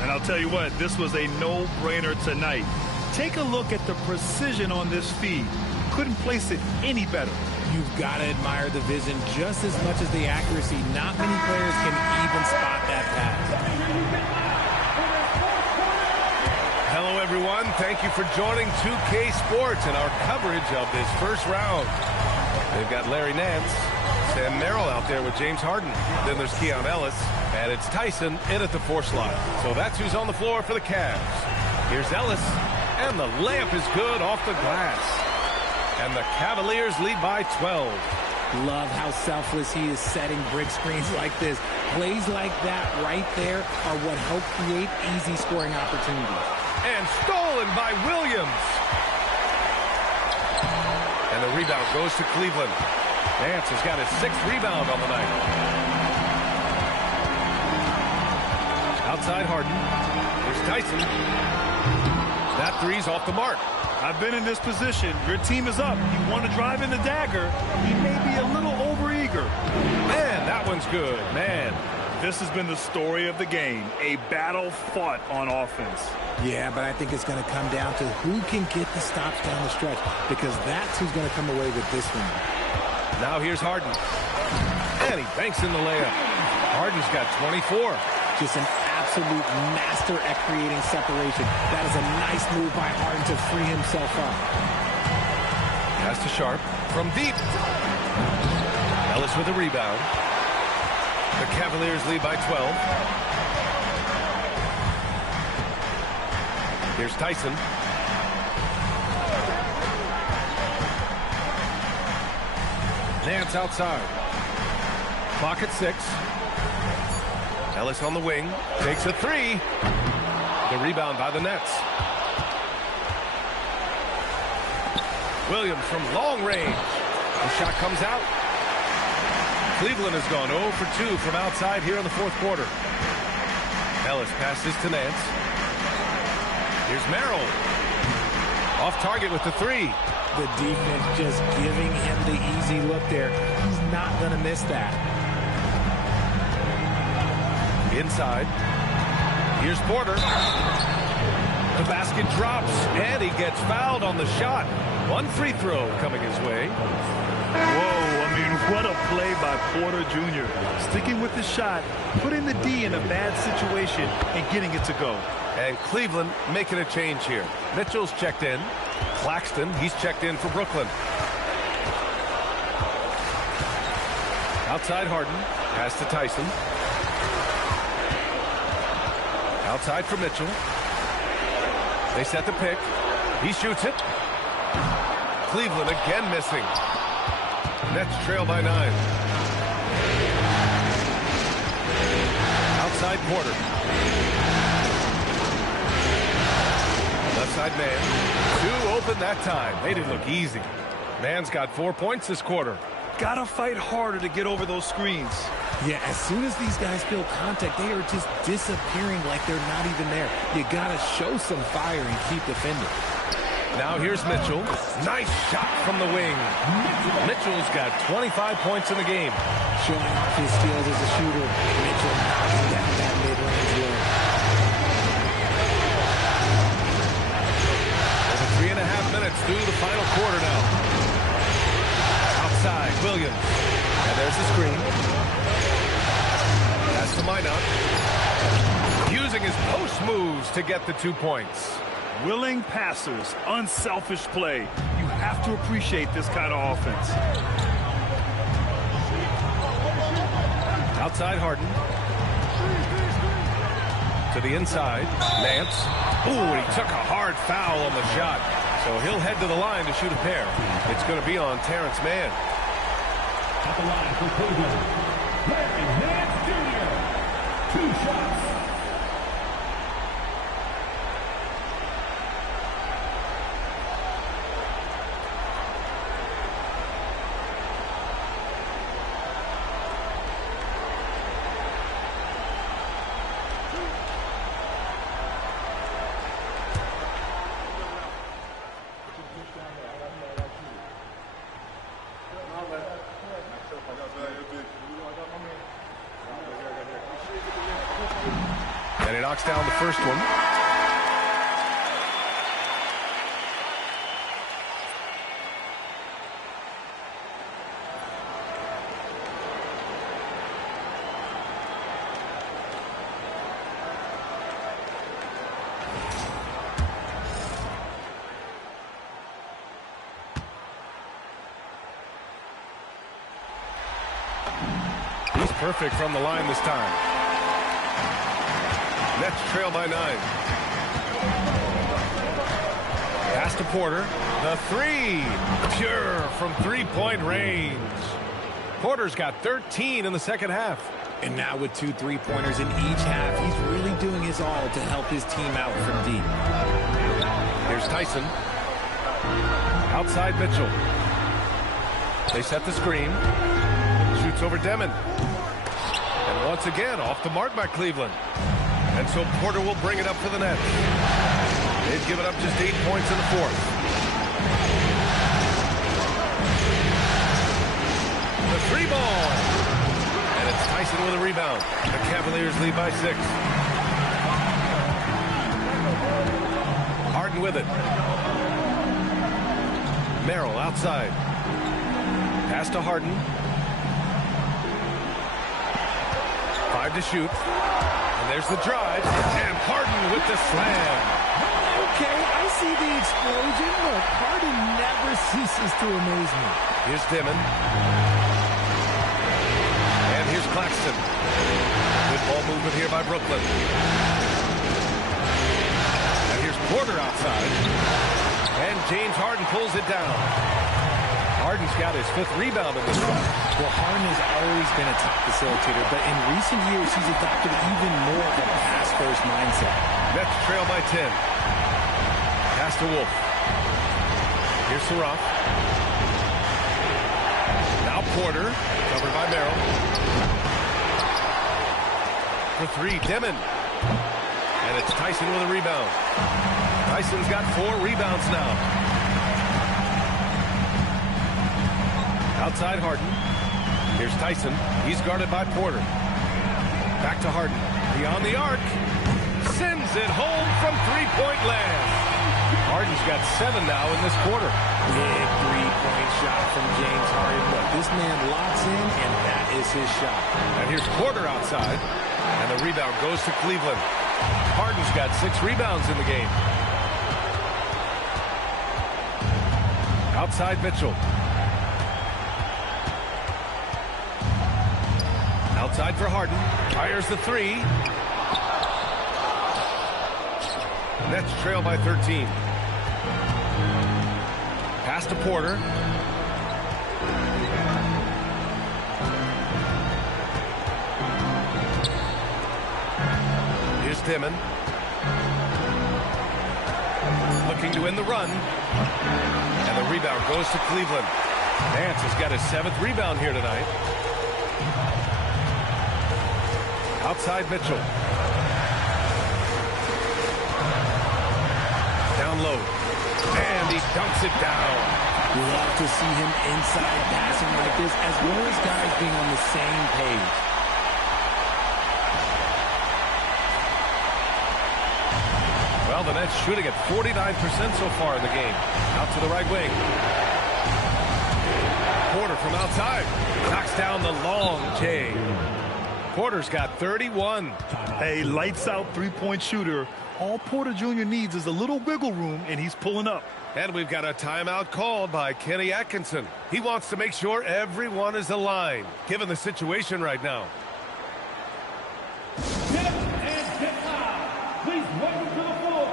And I'll tell you what, this was a no-brainer tonight. Take a look at the precision on this feed. Couldn't place it any better. You've got to admire the vision just as much as the accuracy. Not many players can even spot that pass. Hello, everyone. Thank you for joining 2K Sports and our coverage of this first round. They've got Larry Nance, Sam Merrill out there with James Harden. Then there's Keon Ellis, and it's Tyson in at the 4 slot. So that's who's on the floor for the Cavs. Here's Ellis, and the layup is good off the glass. And the Cavaliers lead by 12. Love how selfless he is setting brick screens like this. Plays like that right there are what help create easy scoring opportunities. And stolen by Williams. And the rebound goes to Cleveland. Nance has got his 6th rebound on the night. Outside Harden. Here's Tyson. That three's off the mark. I've been in this position. Your team is up. You want to drive in the dagger. He may be a little overeager. Man, that one's good. Man. This has been the story of the game. A battle fought on offense. Yeah, but I think it's going to come down to who can get the stops down the stretch, because that's who's going to come away with this one. Now here's Harden. And he banks in the layup. Harden's got 24. Just an absolute master at creating separation. That is a nice move by Harden to free himself up. Pass to Sharp from deep. Ellis with a rebound. The Cavaliers lead by 12. Here's Tyson. Nance outside. Clock at 6. Ellis on the wing. Takes a 3. The rebound by the Nets. Williams from long range. The shot comes out. Cleveland has gone 0 for 2 from outside here in the 4th quarter. Ellis passes to Nance. Here's Merrill. Off target with the 3. The defense just giving him the easy look there. He's not going to miss that. Inside. Here's Porter. The basket drops, and he gets fouled on the shot. 1 free throw coming his way. Whoa, I mean, what a play by Porter Jr. Sticking with the shot, putting the D in a bad situation, and getting it to go. And Cleveland making a change here. Mitchell's checked in. Claxton, he's checked in for Brooklyn. Outside Harden. Pass to Tyson. Outside for Mitchell. They set the pick. He shoots it. Cleveland again missing. Nets trail by 9. Outside Porter. Left side man. 2 open that time. They didn't look easy. Man's got 4 points this quarter. Gotta fight harder to get over those screens. Yeah, as soon as these guys feel contact, they are just disappearing like they're not even there. You gotta show some fire and keep defending. Now here's Mitchell. Nice shot from the wing. Mitchell's got 25 points in the game. Showing off his skills as a shooter. Mitchell knocking down that mid-range look. Over 3.5 minutes through the final quarter now. Outside, Williams. And there's the screen. Pass to Minot. Using his post moves to get the 2 points. Willing passers, unselfish play. You have to appreciate this kind of offense. Outside Harden. To the inside. Nance. Ooh, he took a hard foul on the shot. So he'll head to the line to shoot a pair. It's going to be on Terrence Mann. At the line for Cleveland, Larry Nance Jr. 2 shots. And he knocks down the first one. He's perfect from the line this time. Nets trail by 9. Pass to Porter. The three. Pure from three-point range. Porter's got 13 in the second half. And now with 2 3-pointers in each half, he's really doing his all to help his team out from deep. Here's Tyson. Outside Mitchell. They set the screen. Shoots over Demon. And once again, off the mark by Cleveland. And so Porter will bring it up for the Nets. They've given up just 8 points in the fourth. The three ball. And it's Tyson with a rebound. The Cavaliers lead by 6. Harden with it. Merrill outside. Pass to Harden. 5 to shoot. And there's the drive. And Harden with the slam. Okay, I see the explosion. Look, Harden never ceases to amaze me. Here's Dimon. And here's Claxton. Good ball movement here by Brooklyn. And here's Porter outside. And James Harden pulls it down. Harden's got his 5th rebound in this one. Well, Harden has always been a top facilitator, but in recent years, he's adopted even more of a pass-first mindset. Nets trail by 10. Pass to Wolf. Here's Surratt. Now Porter, covered by Merrill. For 3, Demon. And it's Tyson with a rebound. Tyson's got 4 rebounds now. Outside Harden. Here's Tyson. He's guarded by Porter. Back to Harden. Beyond the arc. Sends it home from three-point land. Harden's got 7 now in this quarter. Big three-point shot from James Harden. Look, this man locks in, and that is his shot. And here's Porter outside. And the rebound goes to Cleveland. Harden's got 6 rebounds in the game. Outside Mitchell. Outside for Harden. Fires the 3. Nets trail by 13. Pass to Porter. Here's Dimon. Looking to win the run. And the rebound goes to Cleveland. Nance has got his 7th rebound here tonight. Outside Mitchell. Down low. And he dunks it down. We love to see him inside passing like this, as well as guys being on the same page. Well, the Nets shooting at 49% so far in the game. Out to the right wing. Porter from outside. Knocks down the long J. Porter's got 31. A lights-out three-point shooter. All Porter Jr. needs is a little wiggle room, and he's pulling up. And we've got a timeout called by Kenny Atkinson. He wants to make sure everyone is aligned, given the situation right now. Get and get loud. Please welcome to the floor,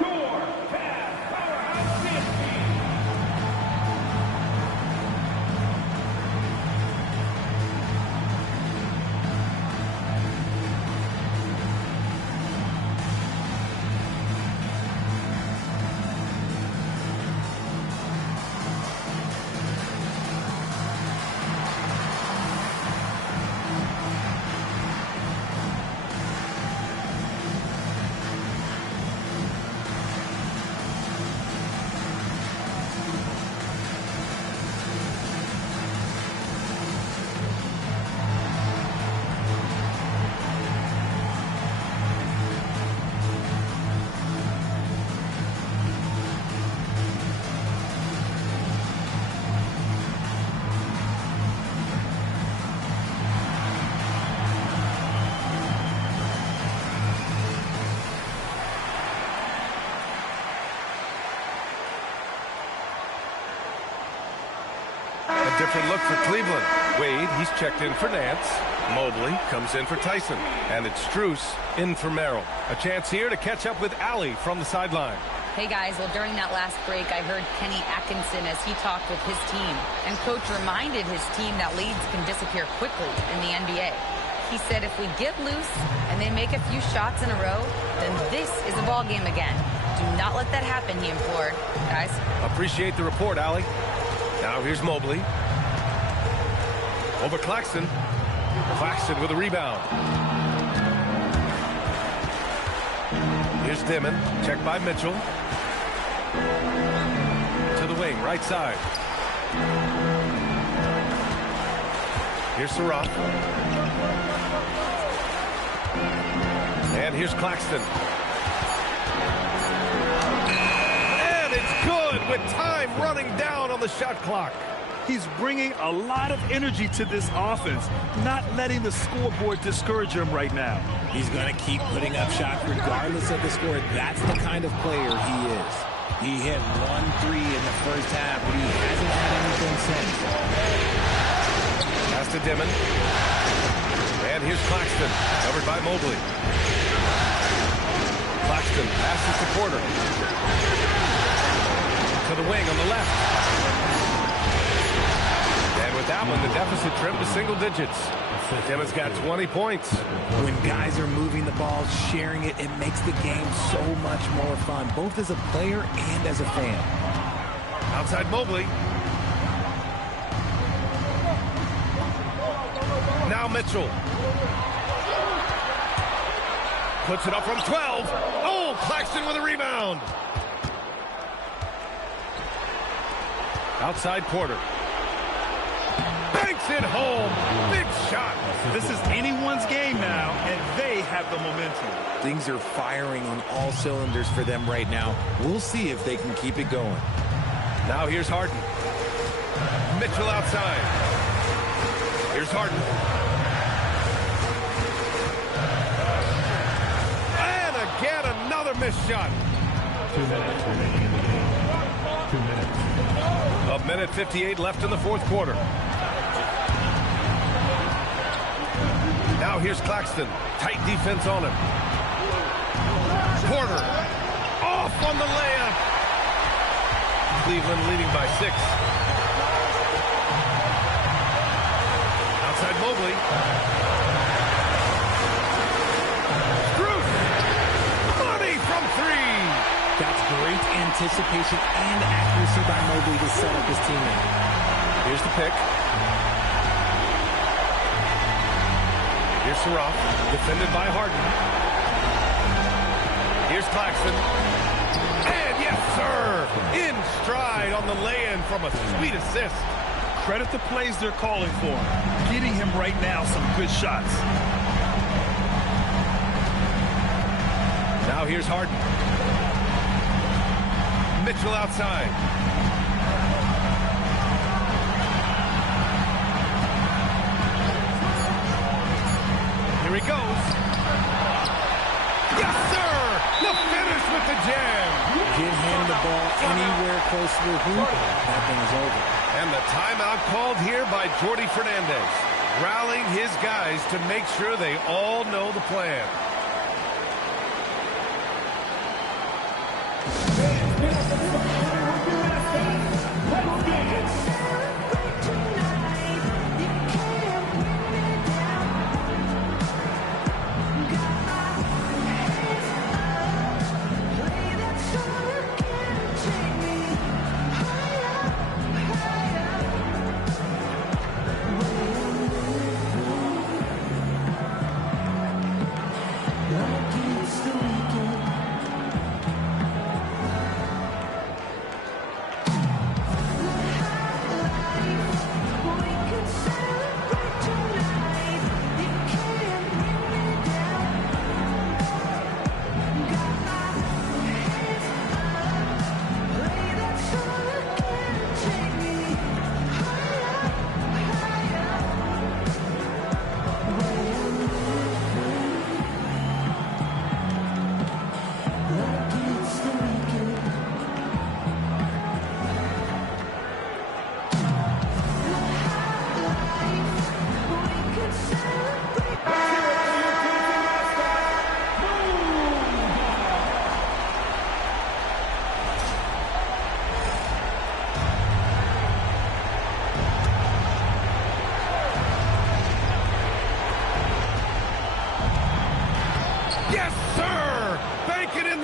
your Cavs powerhouse dance team. Different look for Cleveland. Wade, he's checked in for Nance. Mobley comes in for Tyson. And it's Strus in for Merrill. A chance here to catch up with Allie from the sideline. Hey guys, well during that last break I heard Kenny Atkinson as he talked with his team. And coach reminded his team that leads can disappear quickly in the NBA. He said if we get loose and they make a few shots in a row, then this is a ball game again. Do not let that happen, he implored. Guys. Appreciate the report, Allie. Now here's Mobley. Over Claxton. Claxton with a rebound. Here's Dimon. Checked by Mitchell. To the wing, right side. Here's Surratt. And here's Claxton. And it's good with time running down on the shot clock. He's bringing a lot of energy to this offense, not letting the scoreboard discourage him right now. He's going to keep putting up shots regardless of the score. That's the kind of player he is. He hit 1-3 in the first half, but he hasn't had anything since. Pass to Dimon. And here's Claxton, covered by Mobley. Claxton passes to Porter. To the wing on the left. And with that one, the deficit trimmed to single digits. Dimon's got 20 points. When guys are moving the ball, sharing it, it makes the game so much more fun, both as a player and as a fan. Outside Mobley. Now Mitchell. Puts it up from 12. Oh, Claxton with a rebound. Outside Porter. Banks it home. Big shot. This is anyone's game now, and they have the momentum. Things are firing on all cylinders for them right now. We'll see if they can keep it going. Now here's Harden. Mitchell outside. Here's Harden. And again, another missed shot. 2 minutes remaining. 2 minutes. A minute 58 left in the fourth quarter. Now here's Claxton. Tight defense on him. Porter. Off on the layup. Cleveland leading by 6. Outside Mobley. Strus. Money from 3. That's great anticipation and accuracy by Mobley to set up his teammate. Here's the pick. Here's Surratt, defended by Harden. Here's Claxton. And yes, sir! In stride on the lay-in from a sweet assist. Credit the plays they're calling for. Getting him right now some good shots. Now here's Harden. Mitchell outside. Here he goes. Yes, sir! The finish with the jam. Get him the ball anywhere close to the hoop. That thing is over. And the timeout called here by Jordi Fernandez, rallying his guys to make sure they all know the plan.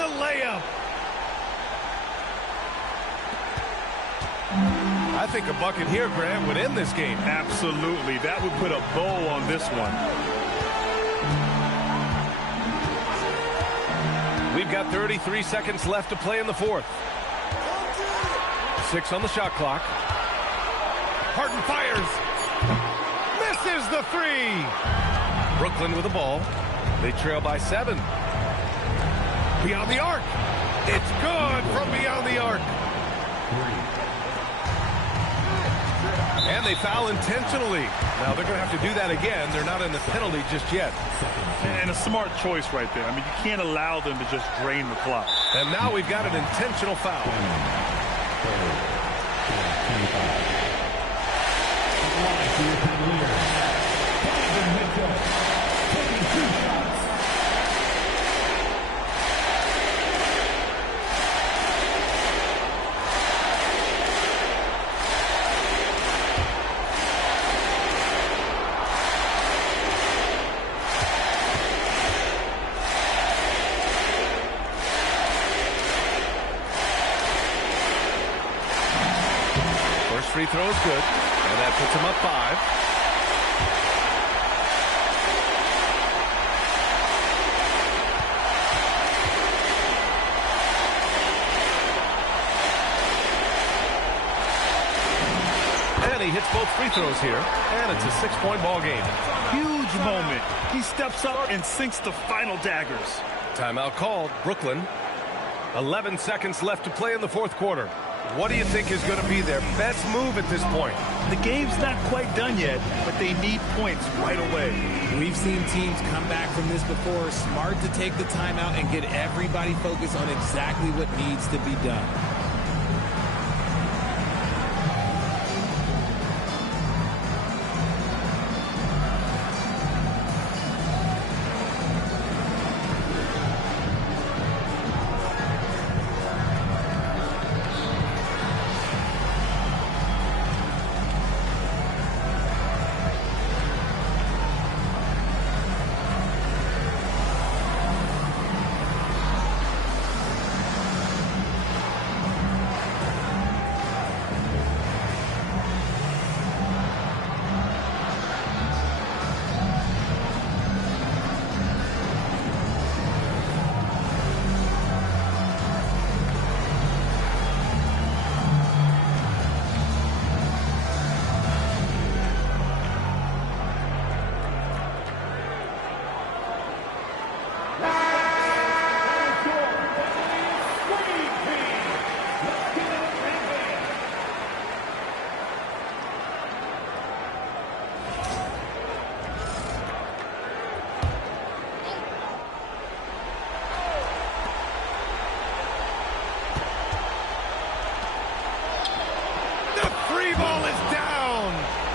layup. I think a bucket here, Grant, would end this game. Absolutely. That would put a bow on this one. We've got 33 seconds left to play in the fourth. 6 on the shot clock. Harden fires. Misses the 3. Brooklyn with the ball. They trail by 7. Beyond the arc. It's good from beyond the arc. And they foul intentionally. Now they're going to have to do that again. They're not in the penalty just yet. And a smart choice right there. I mean, you can't allow them to just drain the clock. And now we've got an intentional foul. Free throw is good, and that puts him up 5. And he hits both free throws here, and it's a 6-point ball game. Huge moment. He steps up and sinks the final daggers. Timeout called. Brooklyn. 11 seconds left to play in the fourth quarter. What do you think is going to be their best move at this point? The game's not quite done yet, but they need points right away. We've seen teams come back from this before. Smart to take the timeout and get everybody focused on exactly what needs to be done.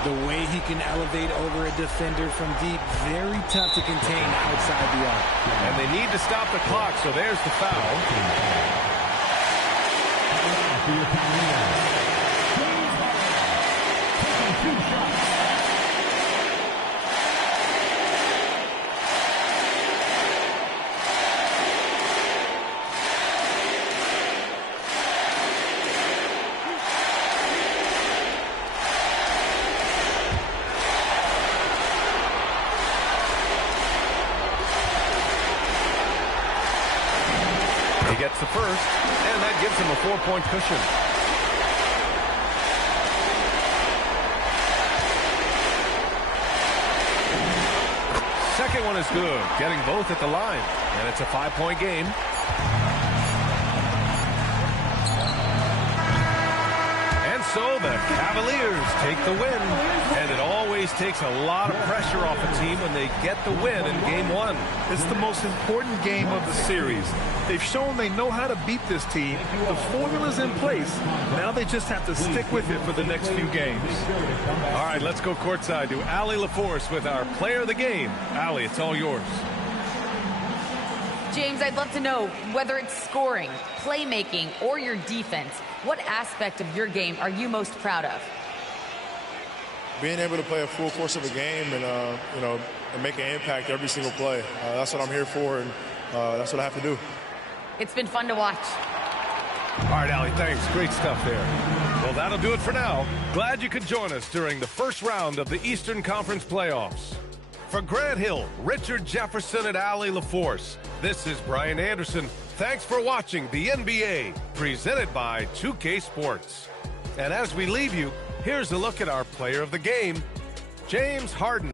The way he can elevate over a defender from deep, very tough to contain outside the arc. And they need to stop the clock, so there's the foul. He gets the first, and that gives him a 4-point cushion. Second one is good, getting both at the line, and it's a 5-point game. And so the Cavaliers take the win, and it always takes a lot of pressure off a team when they get the win in Game 1. It's the most important game of the series. They've shown they know how to beat this team. The formula's in place. Now they just have to stick with it for the next few games. All right, let's go courtside to Allie LaForce with our player of the game. Allie, it's all yours. James, I'd love to know whether it's scoring, playmaking, or your defense. What aspect of your game are you most proud of? Being able to play a full course of a game and, and make an impact every single play. That's what I'm here for, and that's what I have to do. It's been fun to watch. All right, Allie, thanks. Great stuff there. Well, that'll do it for now. Glad you could join us during the first round of the Eastern Conference playoffs. For Grant Hill, Richard Jefferson, and Allie LaForce, this is Brian Anderson. Thanks for watching the NBA, presented by 2K Sports. And as we leave you, here's a look at our player of the game, James Harden.